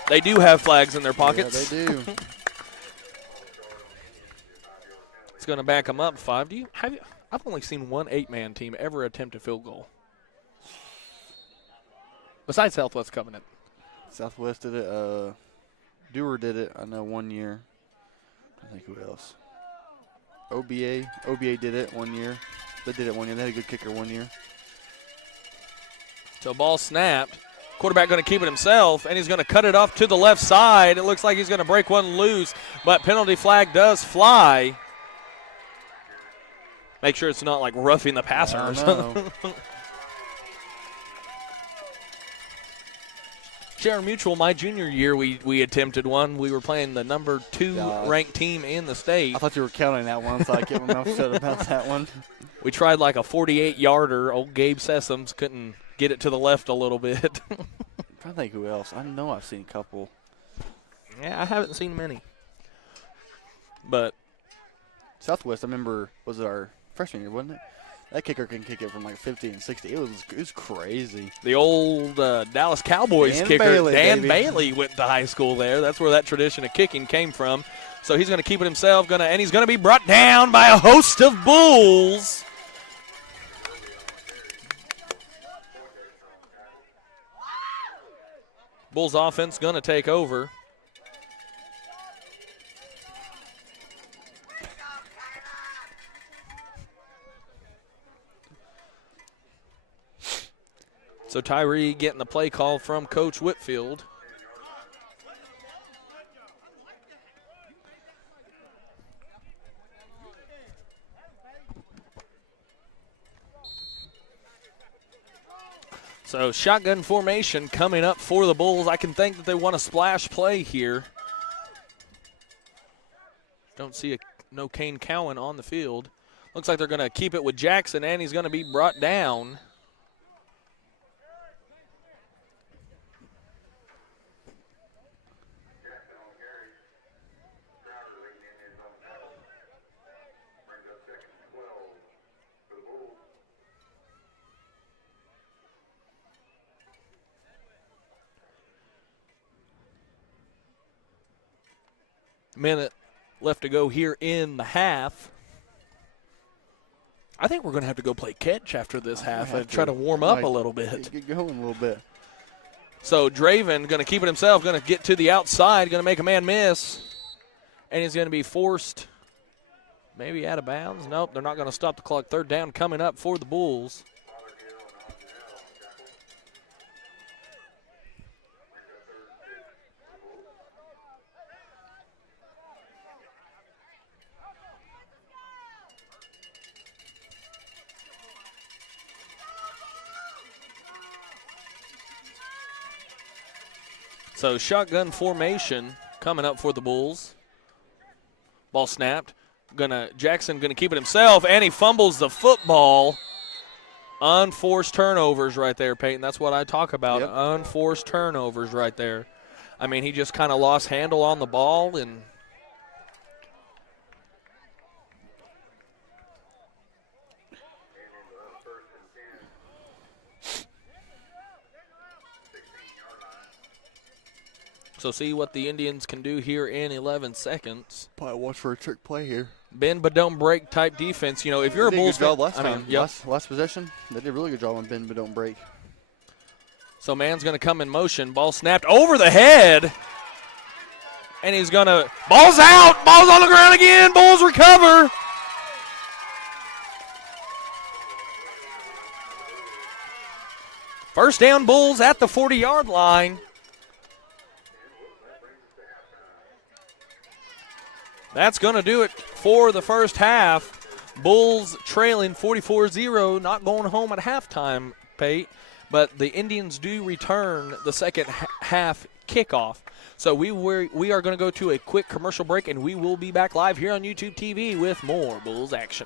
They do have flags in their pockets. Yeah, they do. It's going to back them up 5. I've only seen one 8-man team ever attempt a field goal. Besides Southwest Covenant. Southwest did it. Dewar did it, I know, 1 year. I think who else? OBA. OBA did it 1 year. They did it 1 year. They had a good kicker 1 year. So ball snapped. Quarterback going to keep it himself, and he's going to cut it off to the left side. It looks like he's going to break one loose, but penalty flag does fly. Make sure it's not like roughing the passer or something. Sharon Mutual, my junior year, we attempted one. We were playing the number 2 ranked team in the state. I thought you were counting that one, so I kept my mouth shut about that one. We tried like a 48-yarder. Old Gabe Sessoms couldn't get it to the left a little bit. I'm trying to think who else. I know I've seen a couple. Yeah, I haven't seen many. But Southwest, I remember, was it our freshman year, wasn't it? That kicker can kick it from like 50 and 60. It was crazy. The old Dallas Cowboys kicker, Bailey, Dan baby. Bailey, went to high school there. That's where that tradition of kicking came from. So he's going to keep it himself, and he's going to be brought down by a host of Bulls. Bulls offense going to take over. So Tyree getting the play call from Coach Whitfield. So shotgun formation coming up for the Bulls. I can think that they want a splash play here. Don't see no Kane Cowan on the field. Looks like they're going to keep it with Jackson, and he's going to be brought down. Minute left to go here in the half. I think we're going to have to go play catch after this half and try to warm up a little bit. Get going a little bit. So Draven going to keep it himself, going to get to the outside, going to make a man miss. And he's going to be forced maybe out of bounds. Nope, they're not going to stop the clock. Third down coming up for the Bulls. So shotgun formation coming up for the Bulls. Ball snapped. Jackson gonna keep it himself, and he fumbles the football. Unforced turnovers right there, Peyton. That's what I talk about. Yep. Unforced turnovers right there. I mean, he just kind of lost handle on the ball and. So see what the Indians can do here in 11 seconds. Probably watch for a trick play here. Bend but don't break type defense. You know, if you're a They did Bulls good job fan, last time. yep. Last possession, they did a really good job on bend but don't break. So man's going to come in motion. Ball snapped over the head. And he's going to – ball's out. Ball's on the ground again. Bulls recover. First down, Bulls at the 40-yard line. That's going to do it for the first half. Bulls trailing 44-0, not going home at halftime, Pate. But the Indians do return the second half kickoff. So we are going to go to a quick commercial break, and we will be back live here on YouTube TV with more Bulls action.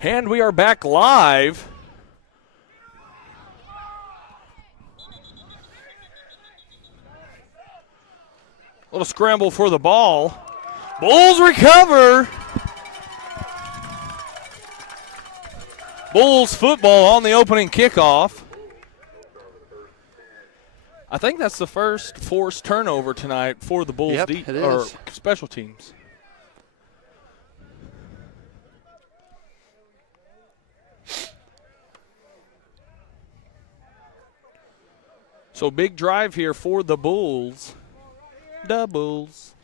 And we are back live. Little scramble for the ball. Bulls recover. Bulls football on the opening kickoff. I think that's the first forced turnover tonight for the Bulls Yep, it is. Special teams. So big drive here for the Bulls. The Bulls.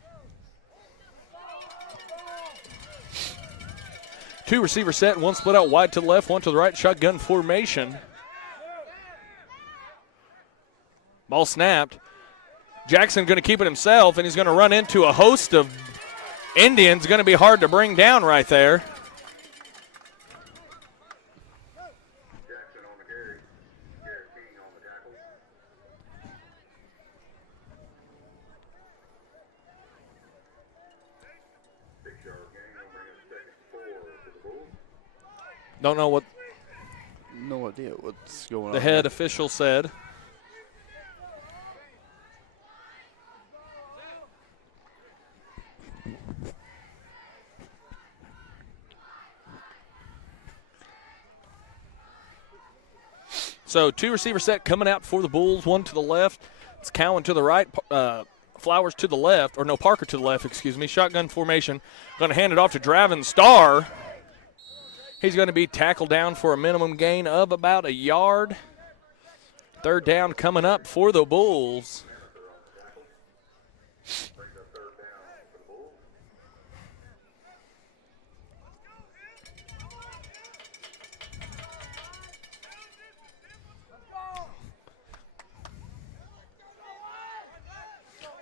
2 receiver set, 1 split out wide to the left, 1 to the right, shotgun formation. Ball snapped. Jackson going to keep it himself, and he's going to run into a host of Indians. Going to be hard to bring down right there. Jackson on the carry. Garrett King on the tackle. Six-yard gain will bring us second and 4 for the Bulls. Don't know what No idea what's going on. the head official said. So 2 receiver set coming out for the Bulls, 1 to the left. It's Cowan to the right, Flowers to the left, or no, Parker to the left, excuse me. Shotgun formation. Going to hand it off to Draven Starr. He's going to be tackled down for a minimum gain of about a yard. 3rd down coming up for the Bulls. Brings up 3rd down for the Bulls.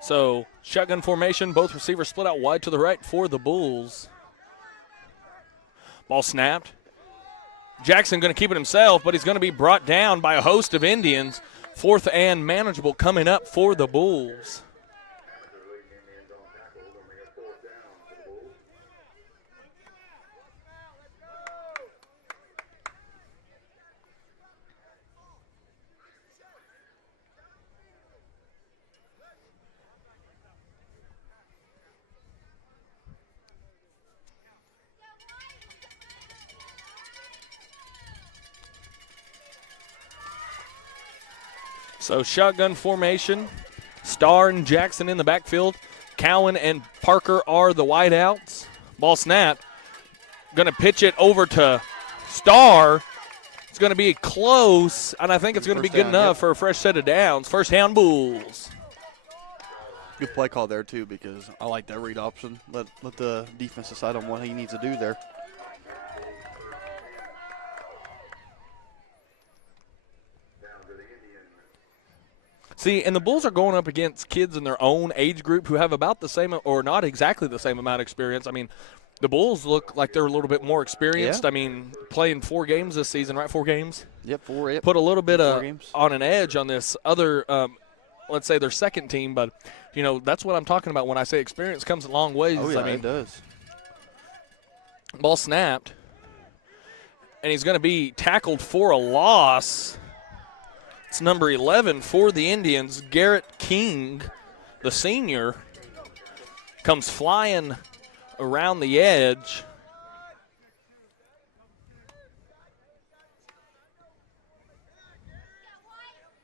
So shotgun formation, both receivers split out wide to the right for the Bulls. Ball snapped. Jackson going to keep it himself, but he's going to be brought down by a host of Indians. 4th and manageable coming up for the Bulls. After leading in the end zone tackle, will bring up 4th down for the Bulls. So shotgun formation. Starr and Jackson in the backfield. Cowan and Parker are the wideouts. Ball snap. Going to pitch it over to Starr. It's going to be close, and I think it's going to be good enough for a fresh set of downs. First down, Bulls. Good play call there, too, because I like that read option. Let the defense decide on what he needs to do there. See, and the Bulls are going up against kids in their own age group who have about the same, or not exactly the same amount of experience. I mean, the Bulls look like they're a little bit more experienced. Yeah. I mean, playing 4 games this season, right? 4 games? Yep, 4. Yep. Put a little bit 4 games. on an edge on this other, let's say their second team. But, you know, that's what I'm talking about when I say experience comes a long ways. Oh, yeah, I mean, it does. ball snapped. And he's going to be tackled for a loss. It's number 11 for the Indians. Garrett King, the senior, comes flying around the edge.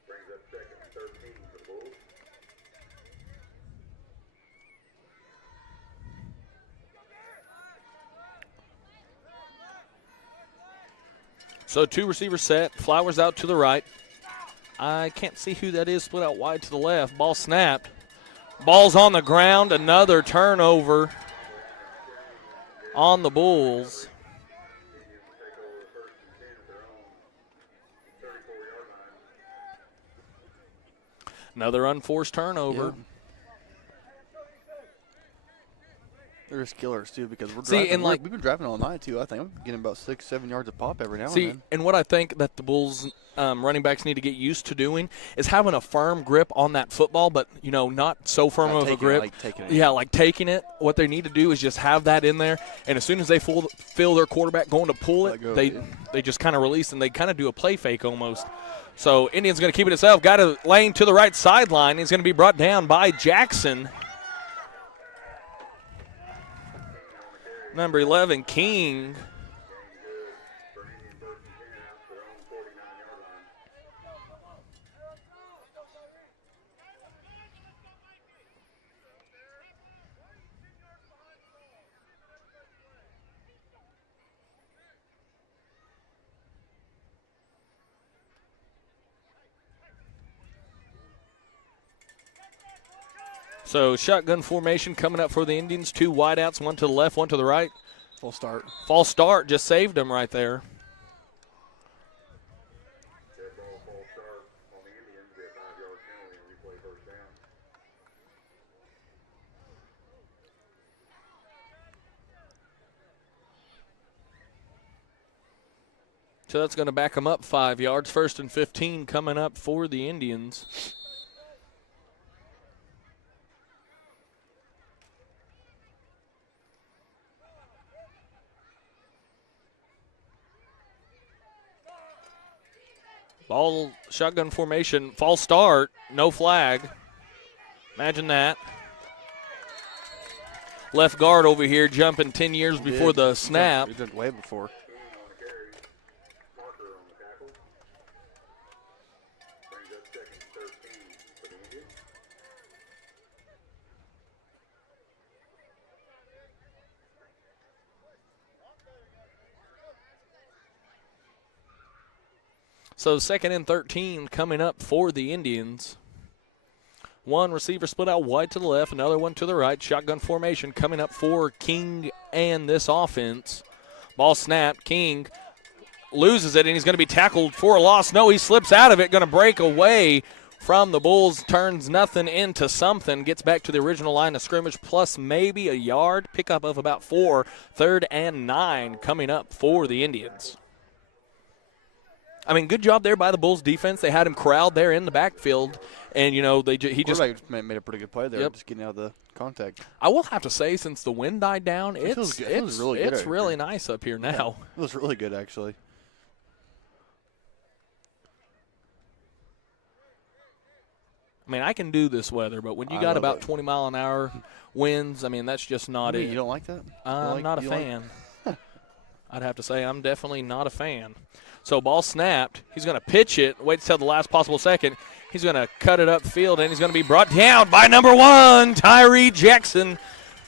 Brings up 2nd and 13 for the Bulls. So 2 receivers set. Flowers out to the right. I can't see who that is. Split out wide to the left. Ball snapped. Ball's on the ground. Another turnover on the Bulls. Indians will take over the 1st and 10 at their own 34-yard line. Another unforced turnover. Yep. They're just killers too because we're See, driving. and like we've been driving all night too. I think I'm getting about 6-7 yards of pop every now and See, then. and what I think that the Bulls running backs need to get used to doing is having a firm grip on that football, but, not so firm of a grip. Like taking it. Yeah, like taking it. What they need to do is just have that in there, and as soon as they feel their quarterback going to pull it, they just kind of release, and they kind of do a play fake almost. So Indians going to keep it itself. Got a lane to the right sideline. He's going to be brought down by Jackson. Number 11, King. So shotgun formation coming up for the Indians. 2 wideouts, 1 to the left, 1 to the right. Full start. False start just saved them right there. Dead ball, false start on the Indians. Get a 5-yard penalty and replay first down. So that's going to back them up 5 yards. 1st and 15 coming up for the Indians. Ball, shotgun formation, false start, no flag. Imagine that. Left guard over here jumping 10 years before the snap. He did way before. Marker on the tackle. Brings up 2nd and 13 for the Indians. So 2nd and 13 coming up for the Indians. 1 receiver split out wide to the left, another one to the right. Shotgun formation coming up for King and this offense. Ball snap. King loses it, and he's going to be tackled for a loss. No, he slips out of it, going to break away from the Bulls, turns nothing into something, gets back to the original line of scrimmage, plus maybe a yard. Pickup of about 4. 3rd and 9 coming up for the Indians. I mean, good job there by the Bulls defense. They had him corralled there in the backfield, and he just made a pretty good play there, just getting out of the contact. I will have to say, since the wind died down, it's really nice up here now. Yeah, it was really good actually. I mean, I can do this weather, but when you got about 20-mile-an-hour winds, I mean, that's just not it. You don't like that? I'm not a fan. I'd have to say I'm definitely not a fan. So ball snapped. He's going to pitch it. Wait till the last possible second. He's going to cut it upfield, and he's going to be brought down by number 1, Tyree Jackson.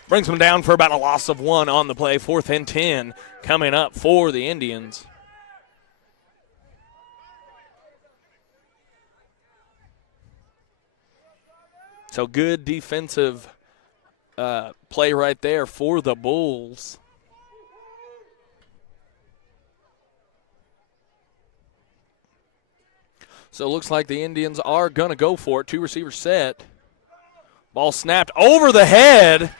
Brings him down for about a loss of 1 on the play. 4th and 10 coming up for the Indians. So good defensive play right there for the Bulls. So it looks like the Indians are going to go for it. 2 receivers set. Ball snapped over the head.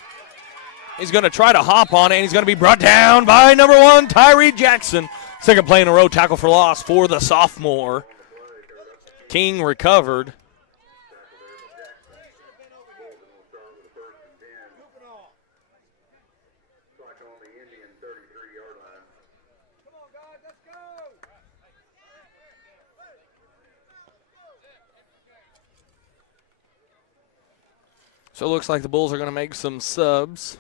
He's going to try to hop on it, and he's going to be brought down by number 1, Tyree Jackson. 2nd play in a row, tackle for loss for the sophomore. King recovered. So it looks like the Bulls are going to make some subs.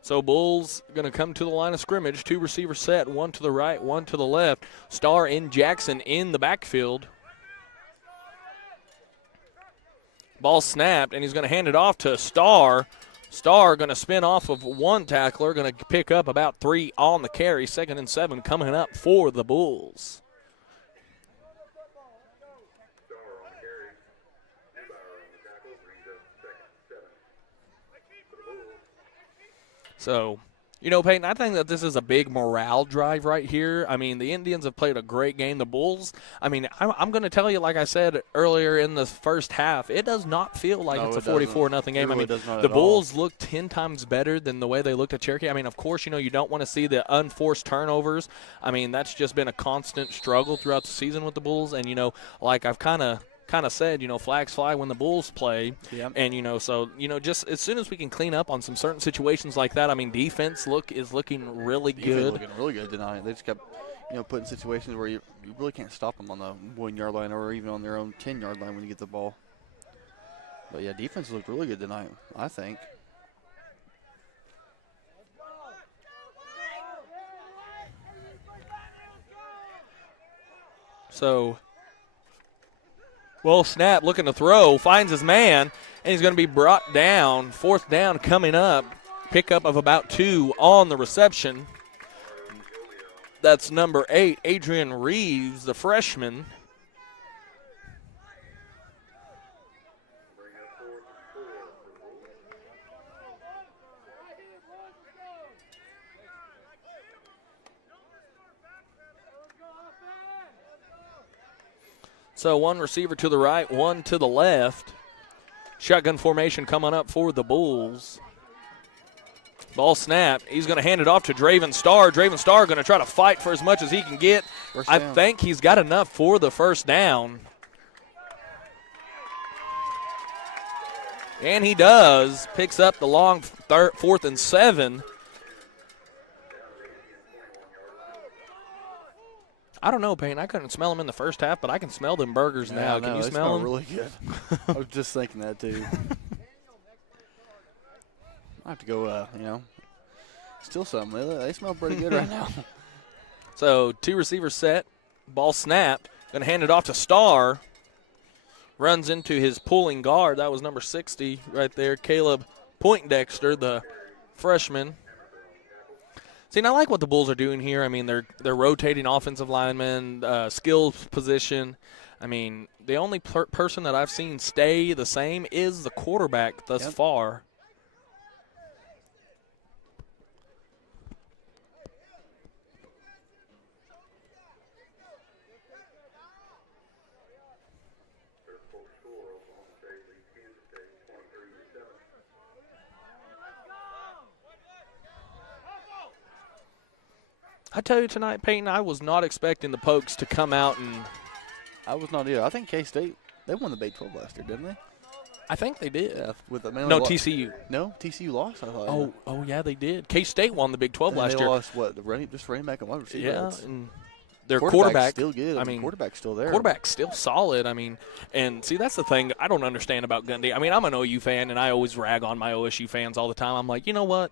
So Bulls going to come to the line of scrimmage. 2 receivers set, 1 to the right, 1 to the left. Starr and Jackson in the backfield. Ball snapped, and he's going to hand it off to Starr. Starr going to spin off of 1 tackler, going to pick up about 3 on the carry. 2nd and 7 coming up for the Bulls. So, you know, Peyton, I think that this is a big morale drive right here. I mean, the Indians have played a great game. The Bulls, I mean, I'm going to tell you, like I said earlier in the first half, it does not feel like it's a 44-0 game. Really I does not mean, the at all. Bulls look 10 times better than the way they looked at Cherokee. I mean, of course, you know, you don't want to see the unforced turnovers. I mean, that's just been a constant struggle throughout the season with the Bulls. And, you know, like I've kind of said, you know, flags fly when the Bulls play. Yep. And, you know, so, you know, just as soon as we can clean up on some certain situations like that, I mean, defense is looking really good. Looking really good tonight. They just kept, you know, put in situations where you really can't stop them on the 1 yard line or even on their own 10 yard line when you get the ball. But yeah, defense looked really good tonight, I think. So, well, snap, looking to throw, finds his man, and he's going to be brought down. 4th down coming up. Pickup of about 2 on the reception. That's number 8, Adrian Reeves, the freshman. So one receiver to the right, one to the left. Shotgun formation coming up for the Bulls. Ball snap. He's going to hand it off to Draven Starr. Draven Starr going to try to fight for as much as he can get. I think he's got enough for the first down. And he does. Picks up the long 4th and 7. I don't know, Payne. I couldn't smell them in the first half, but I can smell them burgers now. Can you smell them? Really good. I was just thinking that too. I have to go, you know, steal something. They smell pretty good right now. So 2 receivers set. Ball snapped. Going to hand it off to Starr. Runs into his pulling guard. That was number 60 right there, Caleb Poindexter, the freshman. See, and I like what the Bulls are doing here. I mean, they're rotating offensive linemen, skills position. I mean, the only person that I've seen stay the same is the quarterback thus far. I tell you tonight, Peyton, I was not expecting the Pokes to come out and. I was not either. I think K-State, they won the Big 12 last year, didn't they? I think they did. Yeah, no, TCU. No, TCU lost, I thought. Oh, yeah, they did. K-State won the Big 12 last year. They lost, what, just running back and wide receiver? Yeah, and their quarterback still good. I mean, quarterback's still there. Quarterback's still solid. I mean, and see, that's the thing I don't understand about Gundy. I mean, I'm an OU fan, and I always rag on my OSU fans all the time. I'm like, you know what?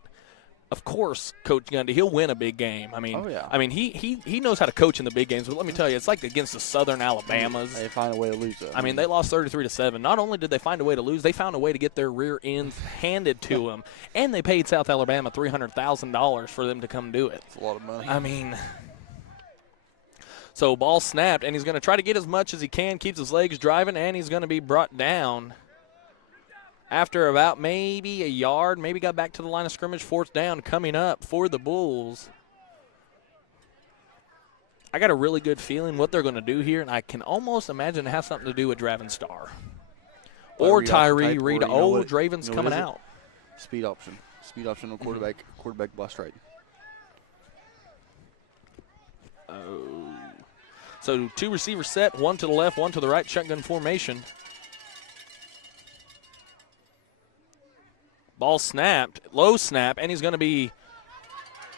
Of course, Coach Gundy, he'll win a big game. I mean, he knows how to coach in the big games. But let me tell you, it's like against the Southern Alabamas. They find a way to lose. I mean, they lost 33-7. Not only did they find a way to lose, they found a way to get their rear ends handed to them, and they paid South Alabama $300,000 for them to come do it. That's a lot of money. I mean, so ball snapped, and he's going to try to get as much as he can, keeps his legs driving, and he's going to be brought down. After about maybe a yard, maybe got back to the line of scrimmage, 4th down coming up for the Bulls. I got a really good feeling what they're going to do here, and I can almost imagine it has something to do with Draven Starr. Or Tyree Reed. Draven's coming out. Speed option. Speed option on quarterback. Quarterback bust right. Oh. So 2 receivers set, 1 to the left, 1 to the right, shotgun formation. Ball snapped, low snap, and he's going to be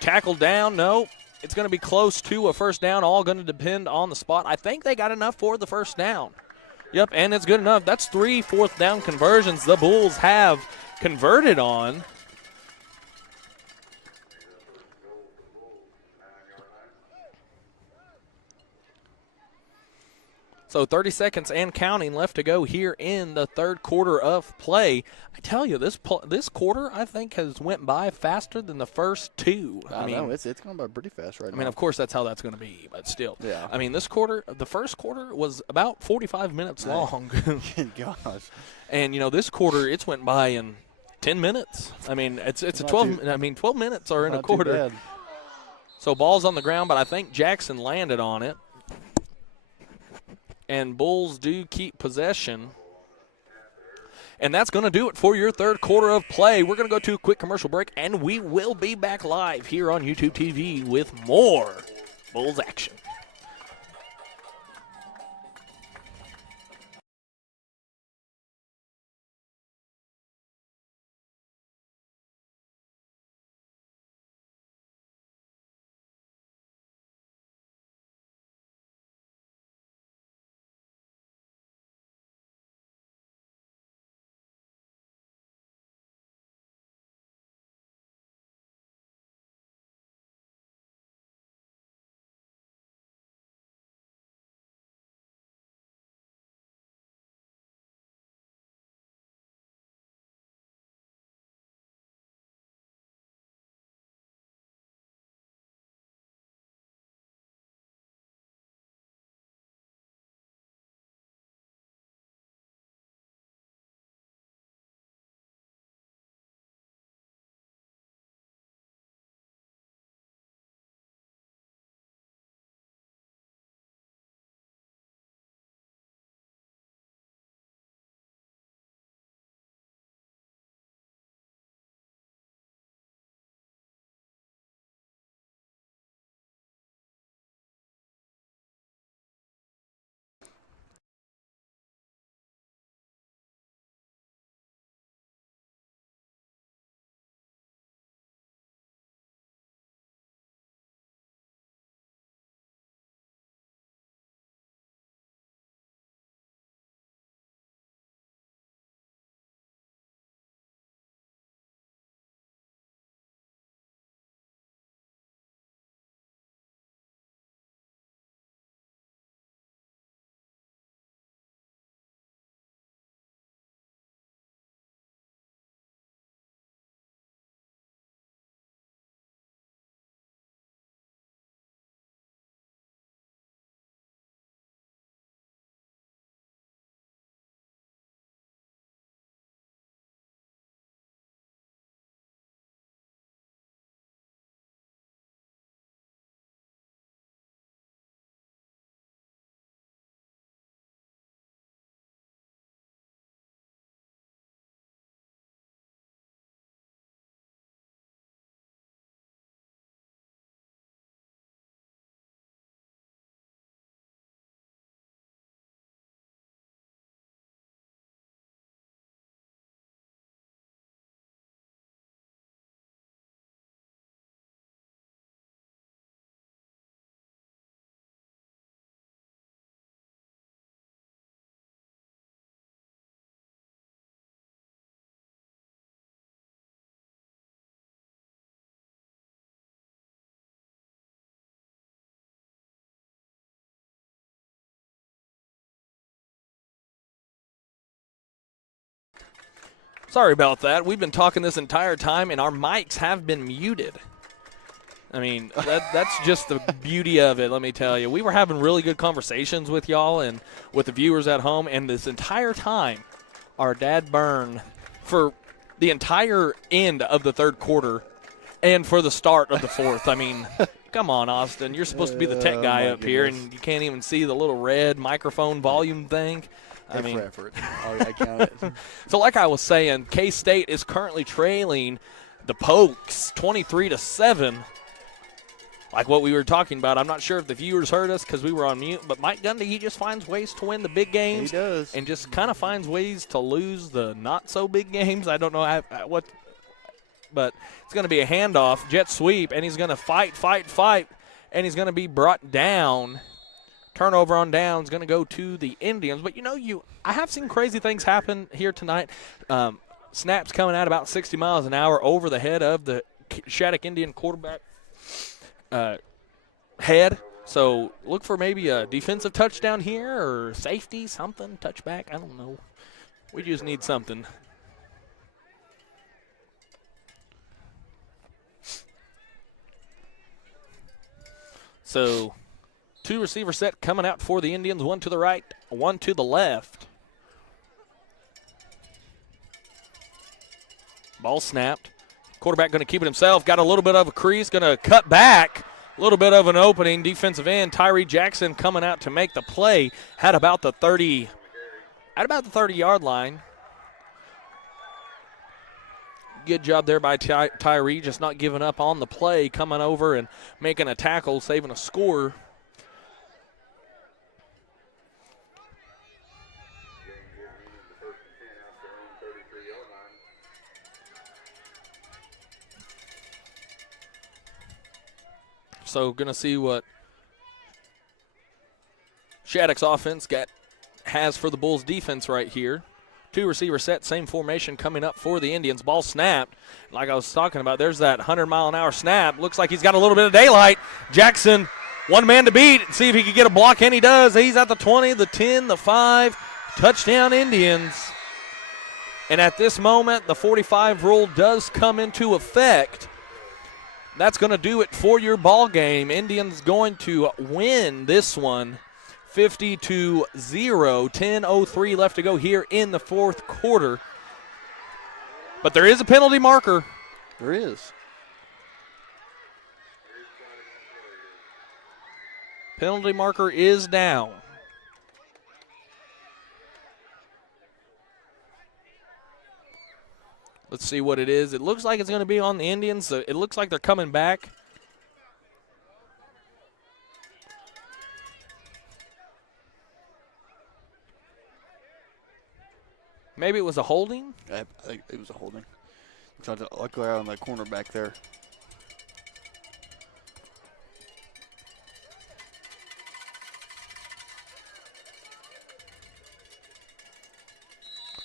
tackled down. No, it's going to be close to a first down, all going to depend on the spot. I think they got enough for the first down. Yep, and it's good enough. That's 3 4th down conversions the Bulls have converted on. So 30 seconds and counting left to go here in the 3rd quarter of play. I tell you, this quarter, I think, has went by faster than the first 2. I mean, it's going by pretty fast right now. I mean, of course, that's how that's going to be, but still. Yeah. I mean, this quarter, the first quarter was about 45 minutes long. Gosh. And, you know, this quarter, it's went by in 10 minutes. I mean, it's a Not 12. too- I mean, 12 minutes are in a Not too quarter. bad. So ball's on the ground, but I think Jackson landed on it. And Bulls do keep possession. And that's going to do it for your third quarter of play. We're going to go to a quick commercial break, and we will be back live here on YouTube TV with more Bulls action. Sorry about that. We've been talking this entire time, and our mics have been muted. I mean, that's just the beauty of it, let me tell you. We were having really good conversations with y'all and with the viewers at home, and this entire time, our dad Burn, for the entire end of the third quarter and for the start of the fourth. I mean, come on, Austin. You're supposed to be the tech guy up here, and you can't even see the little red microphone volume thing. I mean, for effort. I count it. So like I was saying, K-State is currently trailing the Pokes 23-7. Like what we were talking about, I'm not sure if the viewers heard us because we were on mute, but Mike Gundy, he just finds ways to win the big games. He does. And just kind of finds ways to lose the not-so-big games. I don't know what, but it's going to be a handoff, jet sweep, and he's going to fight, and he's going to be brought down. Turnover on down is going to go to the Indians. But, I have seen crazy things happen here tonight. Snaps coming out about 60 miles an hour over the head of the Shattuck Indian quarterback head. So look for maybe a defensive touchdown here or safety, something, touchback. I don't know. We just need something. So 2 receiver set coming out for the Indians, one to the right, one to the left. Ball snapped. Quarterback going to keep it himself. Got a little bit of a crease. Going to cut back. A little bit of an opening. Defensive end Tyree Jackson coming out to make the play. Had about the 30-yard line. Good job there by Tyree, just not giving up on the play, coming over and making a tackle, saving a score. So going to see what Shattuck's offense has for the Bulls defense right here. 2 receiver set, same formation coming up for the Indians. Ball snapped. Like I was talking about, there's that 100-mile-an-hour snap. Looks like he's got a little bit of daylight. Jackson, one man to beat. See if he can get a block, and he does. He's at the 20, the 10, the 5. Touchdown Indians. And at this moment, the 45 rule does come into effect. That's going to do it for your ball game. Indians going to win this one 50-0. 10:03 left to go here in the fourth quarter. But there is a penalty marker. There is. Penalty marker is down. Let's see what it is. It looks like it's going to be on the Indians. It looks like they're coming back. Maybe it was a holding? I think it was a holding. Tried to luck out on the corner back there.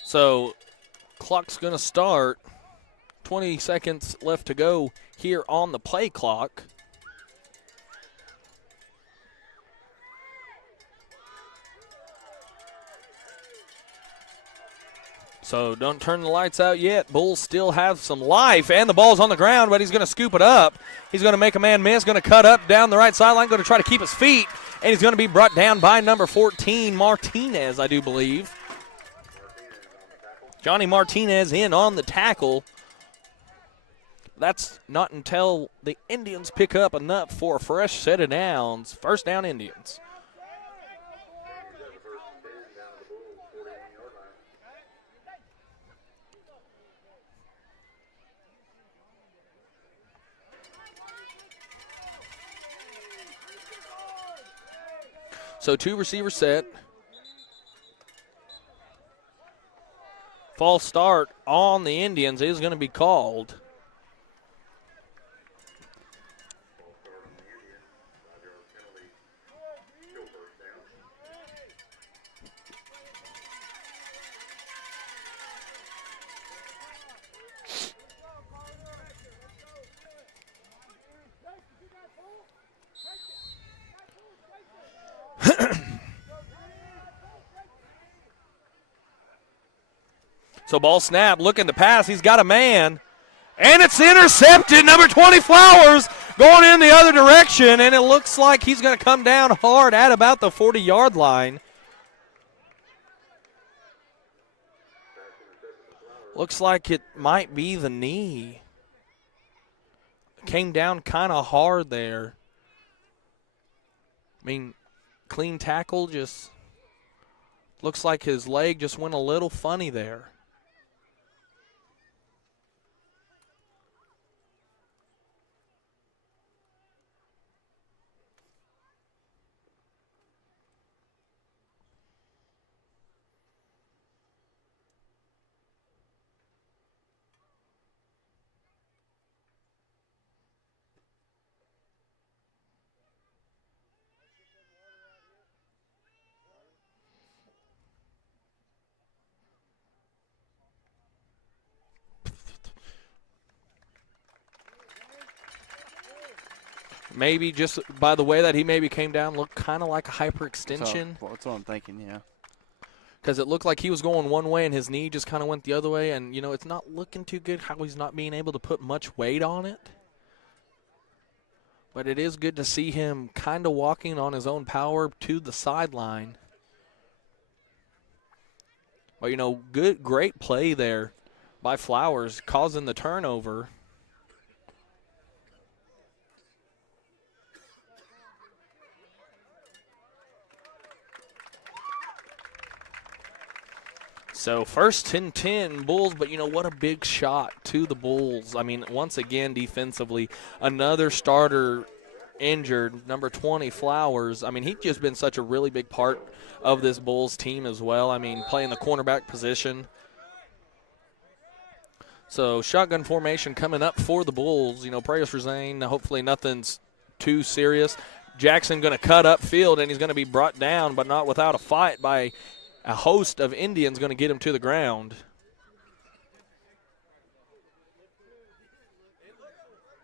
So clock's going to start. 20 seconds left to go here on the play clock. So don't turn the lights out yet. Bulls still have some life, and the ball's on the ground, but he's going to scoop it up. He's going to make a man miss, going to cut up down the right sideline, going to try to keep his feet, and he's going to be brought down by number 14, Martinez, I do believe. Johnny Martinez in on the tackle. That's not until the Indians pick up enough for a fresh set of downs. First down, Indians. So 2 receivers set. False start on the Indians is going to be called. So ball snap, looking to pass. He's got a man. And it's intercepted. Number 20, Flowers, going in the other direction. And it looks like he's going to come down hard at about the 40-yard line. Looks like it might be the knee. Came down kind of hard there. I mean, clean tackle, just looks like his leg just went a little funny there. Maybe just by the way that he maybe came down, looked kind of like a hyperextension. That's what I'm thinking, yeah. Because it looked like he was going one way and his knee just kind of went the other way. And, you know, it's not looking too good how he's not being able to put much weight on it. But it is good to see him kind of walking on his own power to the sideline. But, you know, great play there by Flowers, causing the turnover. So first and 10 Bulls, but you know what a big shot to the Bulls. I mean, once again defensively, another starter injured, number 20 Flowers. I mean, he's just been such a really big part of this Bulls team as well. I mean, playing the cornerback position. So shotgun formation coming up for the Bulls. You know, prayers for Zane. Hopefully nothing's too serious. Jackson going to cut upfield, and he's going to be brought down, but not without a fight by a host of Indians going to get him to the ground.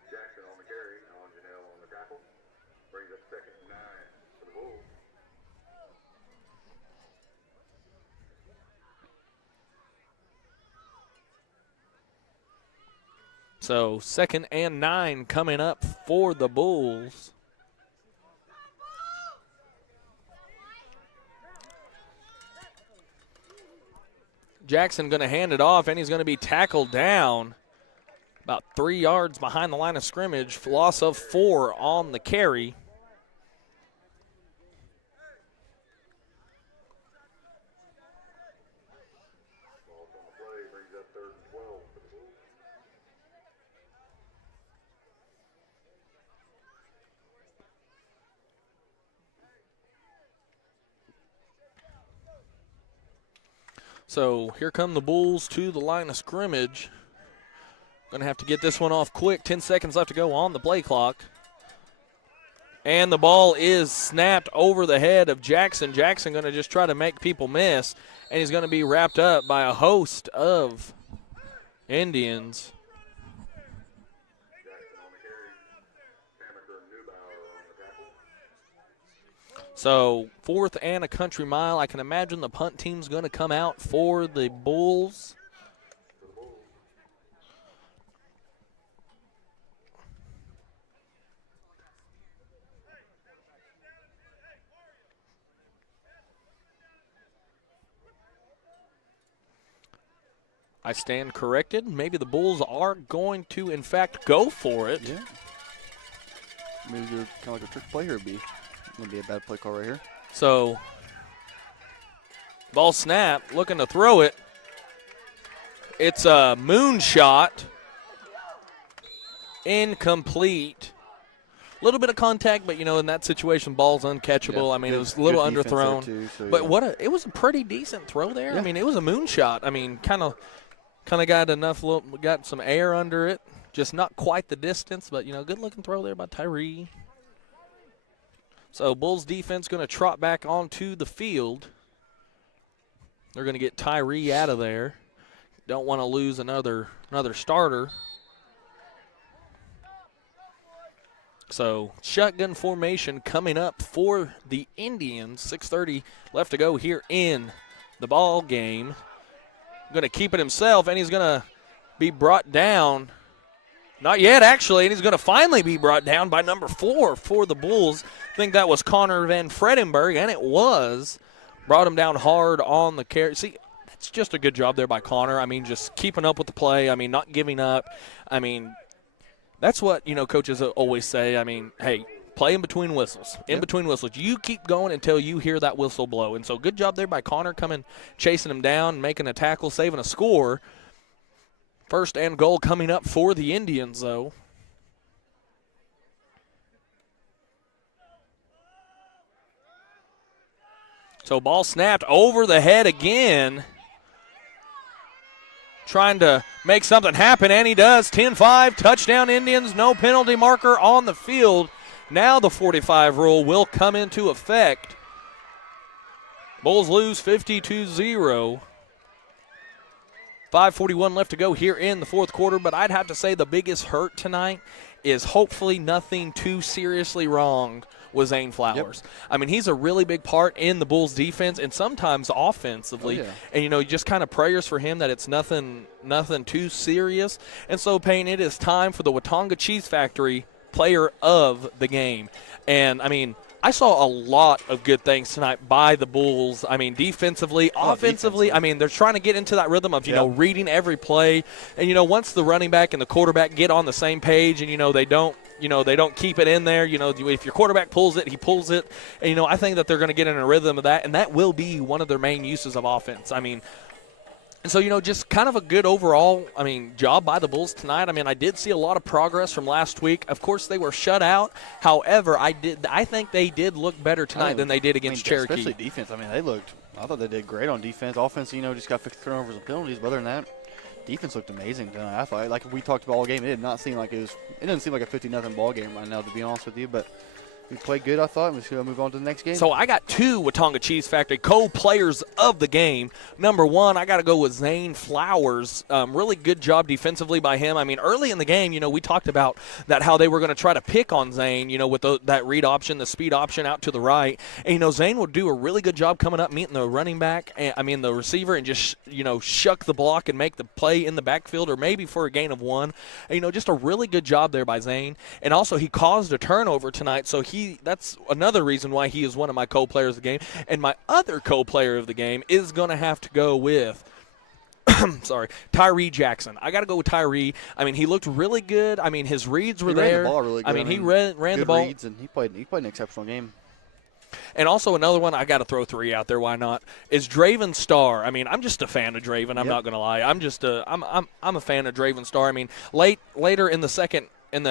Jackson on the carry, Alan Janelle on the tackle. Brings up 2nd and 9 for the Bulls. So 2nd and 9 coming up for the Bulls. Jackson going to hand it off, and he's going to be tackled down about 3 yards behind the line of scrimmage. Loss of 4 on the carry. Ball's on the play, brings up 3rd and 12 for the Bulls. So here come the Bulls to the line of scrimmage. Going to have to get this one off quick. 10 seconds left to go on the play clock. And the ball is snapped over the head of Jackson. Jackson going to just try to make people miss, and he's going to be wrapped up by a host of Indians. Jackson on the carry. Hammaker and Neubauer on the tackle. So 4th and a country mile. I can imagine the punt team's going to come out for the Bulls. I stand corrected. Maybe the Bulls are going to, in fact, go for it. Yeah. Maybe you're kind of like a trick play here. It'd be a bad play call right here. So, ball snap, looking to throw it. It's a moonshot. Incomplete. A little bit of contact, but, you know, in that situation, ball's uncatchable. Yeah, I mean, good- it was a little good defense there underthrown. too, so But yeah. it was a pretty decent throw there. Yeah. I mean, it was a moonshot. I mean, kind of got some air under it. Just not quite the distance, but, you know, good-looking throw there by Tyree. So Bulls defense going to trot back onto the field. They're going to get Tyree out of there. Don't want to lose another starter. So shotgun formation coming up for the Indians. 6:30 left to go here in the ball game. Going to keep it himself, and he's going to be brought down. Not yet, actually, and he's going to finally be brought down by number 4 for the Bulls. I think that was Connor Van Fredenberg, and it was. Brought him down hard on the carry. See, that's just a good job there by Connor. I mean, just keeping up with the play. I mean, not giving up. I mean, that's what, you know, coaches always say. I mean, hey, play in between whistles. In between whistles. You keep going until you hear that whistle blow. And so good job there by Connor coming, chasing him down, making a tackle, saving a score. First and goal coming up for the Indians, though. So ball snapped over the head again. Trying to make something happen, and he does. 10-5, touchdown Indians, no penalty marker on the field. Now the 45 rule will come into effect. Bulls lose 50-0. 5:41 left to go here in the fourth quarter, but I'd have to say the biggest hurt tonight is hopefully nothing too seriously wrong with Zane Flowers. Yep. I mean, he's a really big part in the Bulls' defense and sometimes offensively. Oh, yeah. And, you know, just kind of prayers for him that it's nothing too serious. And so, Payne, it is time for the Watonga Cheese Factory player of the game. And, I mean, I saw a lot of good things tonight by the Bulls. I mean, defensively, offensively. I mean, they're trying to get into that rhythm of, you know, reading every play. And, you know, once the running back and the quarterback get on the same page and, they don't keep it in there. If your quarterback pulls it, he pulls it. And, I think that they're going to get in a rhythm of that, and that will be one of their main uses of offense. I mean, and so, just kind of a good overall, job by the Bulls tonight. I did see a lot of progress from last week. Of course, they were shut out. However, I think they did look better tonight than they did against Cherokee. Especially defense. I thought they did great on defense. Offense, just got fixed turnovers and penalties. But other than that, defense looked amazing tonight. I thought, like we talked about all game, it didn't seem like a 50-0 ball game right now, to be honest with you. But we played good, I thought. We're just going to move on to the next game. So I got two Watonga Cheese Factory co-players of the game. Number one, I got to go with Zane Flowers. Really good job defensively by him. Early in the game, we talked about that how they were going to try to pick on Zane, with that read option, the speed option out to the right. And, Zane would do a really good job coming up, meeting the running back, the receiver, and just, shuck the block and make the play in the backfield or maybe for a gain of one. And, just a really good job there by Zane. And also he caused a turnover tonight, so that's another reason why he is one of my co-players of the game. And my other co-player of the game is going to have to go with Tyree Jackson. I got to go with Tyree. He looked really good. His reads were there. Ran the ball really good. He ran the ball. Reads, and he played an exceptional game. And also another one, I got to throw three out there. Why not? Is Draven Starr. I'm just a fan of Draven. I'm not going to lie. I'm a fan of Draven Starr. Later in the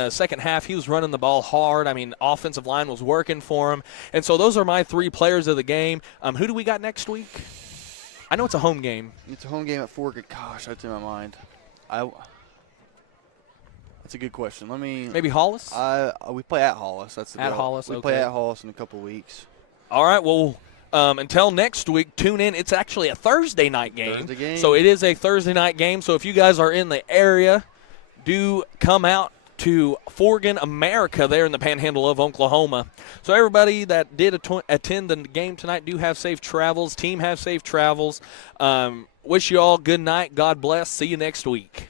second half, he was running the ball hard. Offensive line was working for him. And so those are my three players of the game. Who do we got next week? I know it's a home game. It's a home game at Forgan. Gosh, that's in my mind. That's a good question. Maybe Hollis? We play at Hollis. That's the at goal. Hollis. We play at Hollis in a couple of weeks. All right. Well, until next week, tune in. It's actually a Thursday night game. So it is a Thursday night game. So if you guys are in the area, do come out to Forgan, America, there in the Panhandle of Oklahoma. So everybody that did attend the game tonight, do have safe travels. Team, have safe travels. Wish you all good night. God bless. See you next week.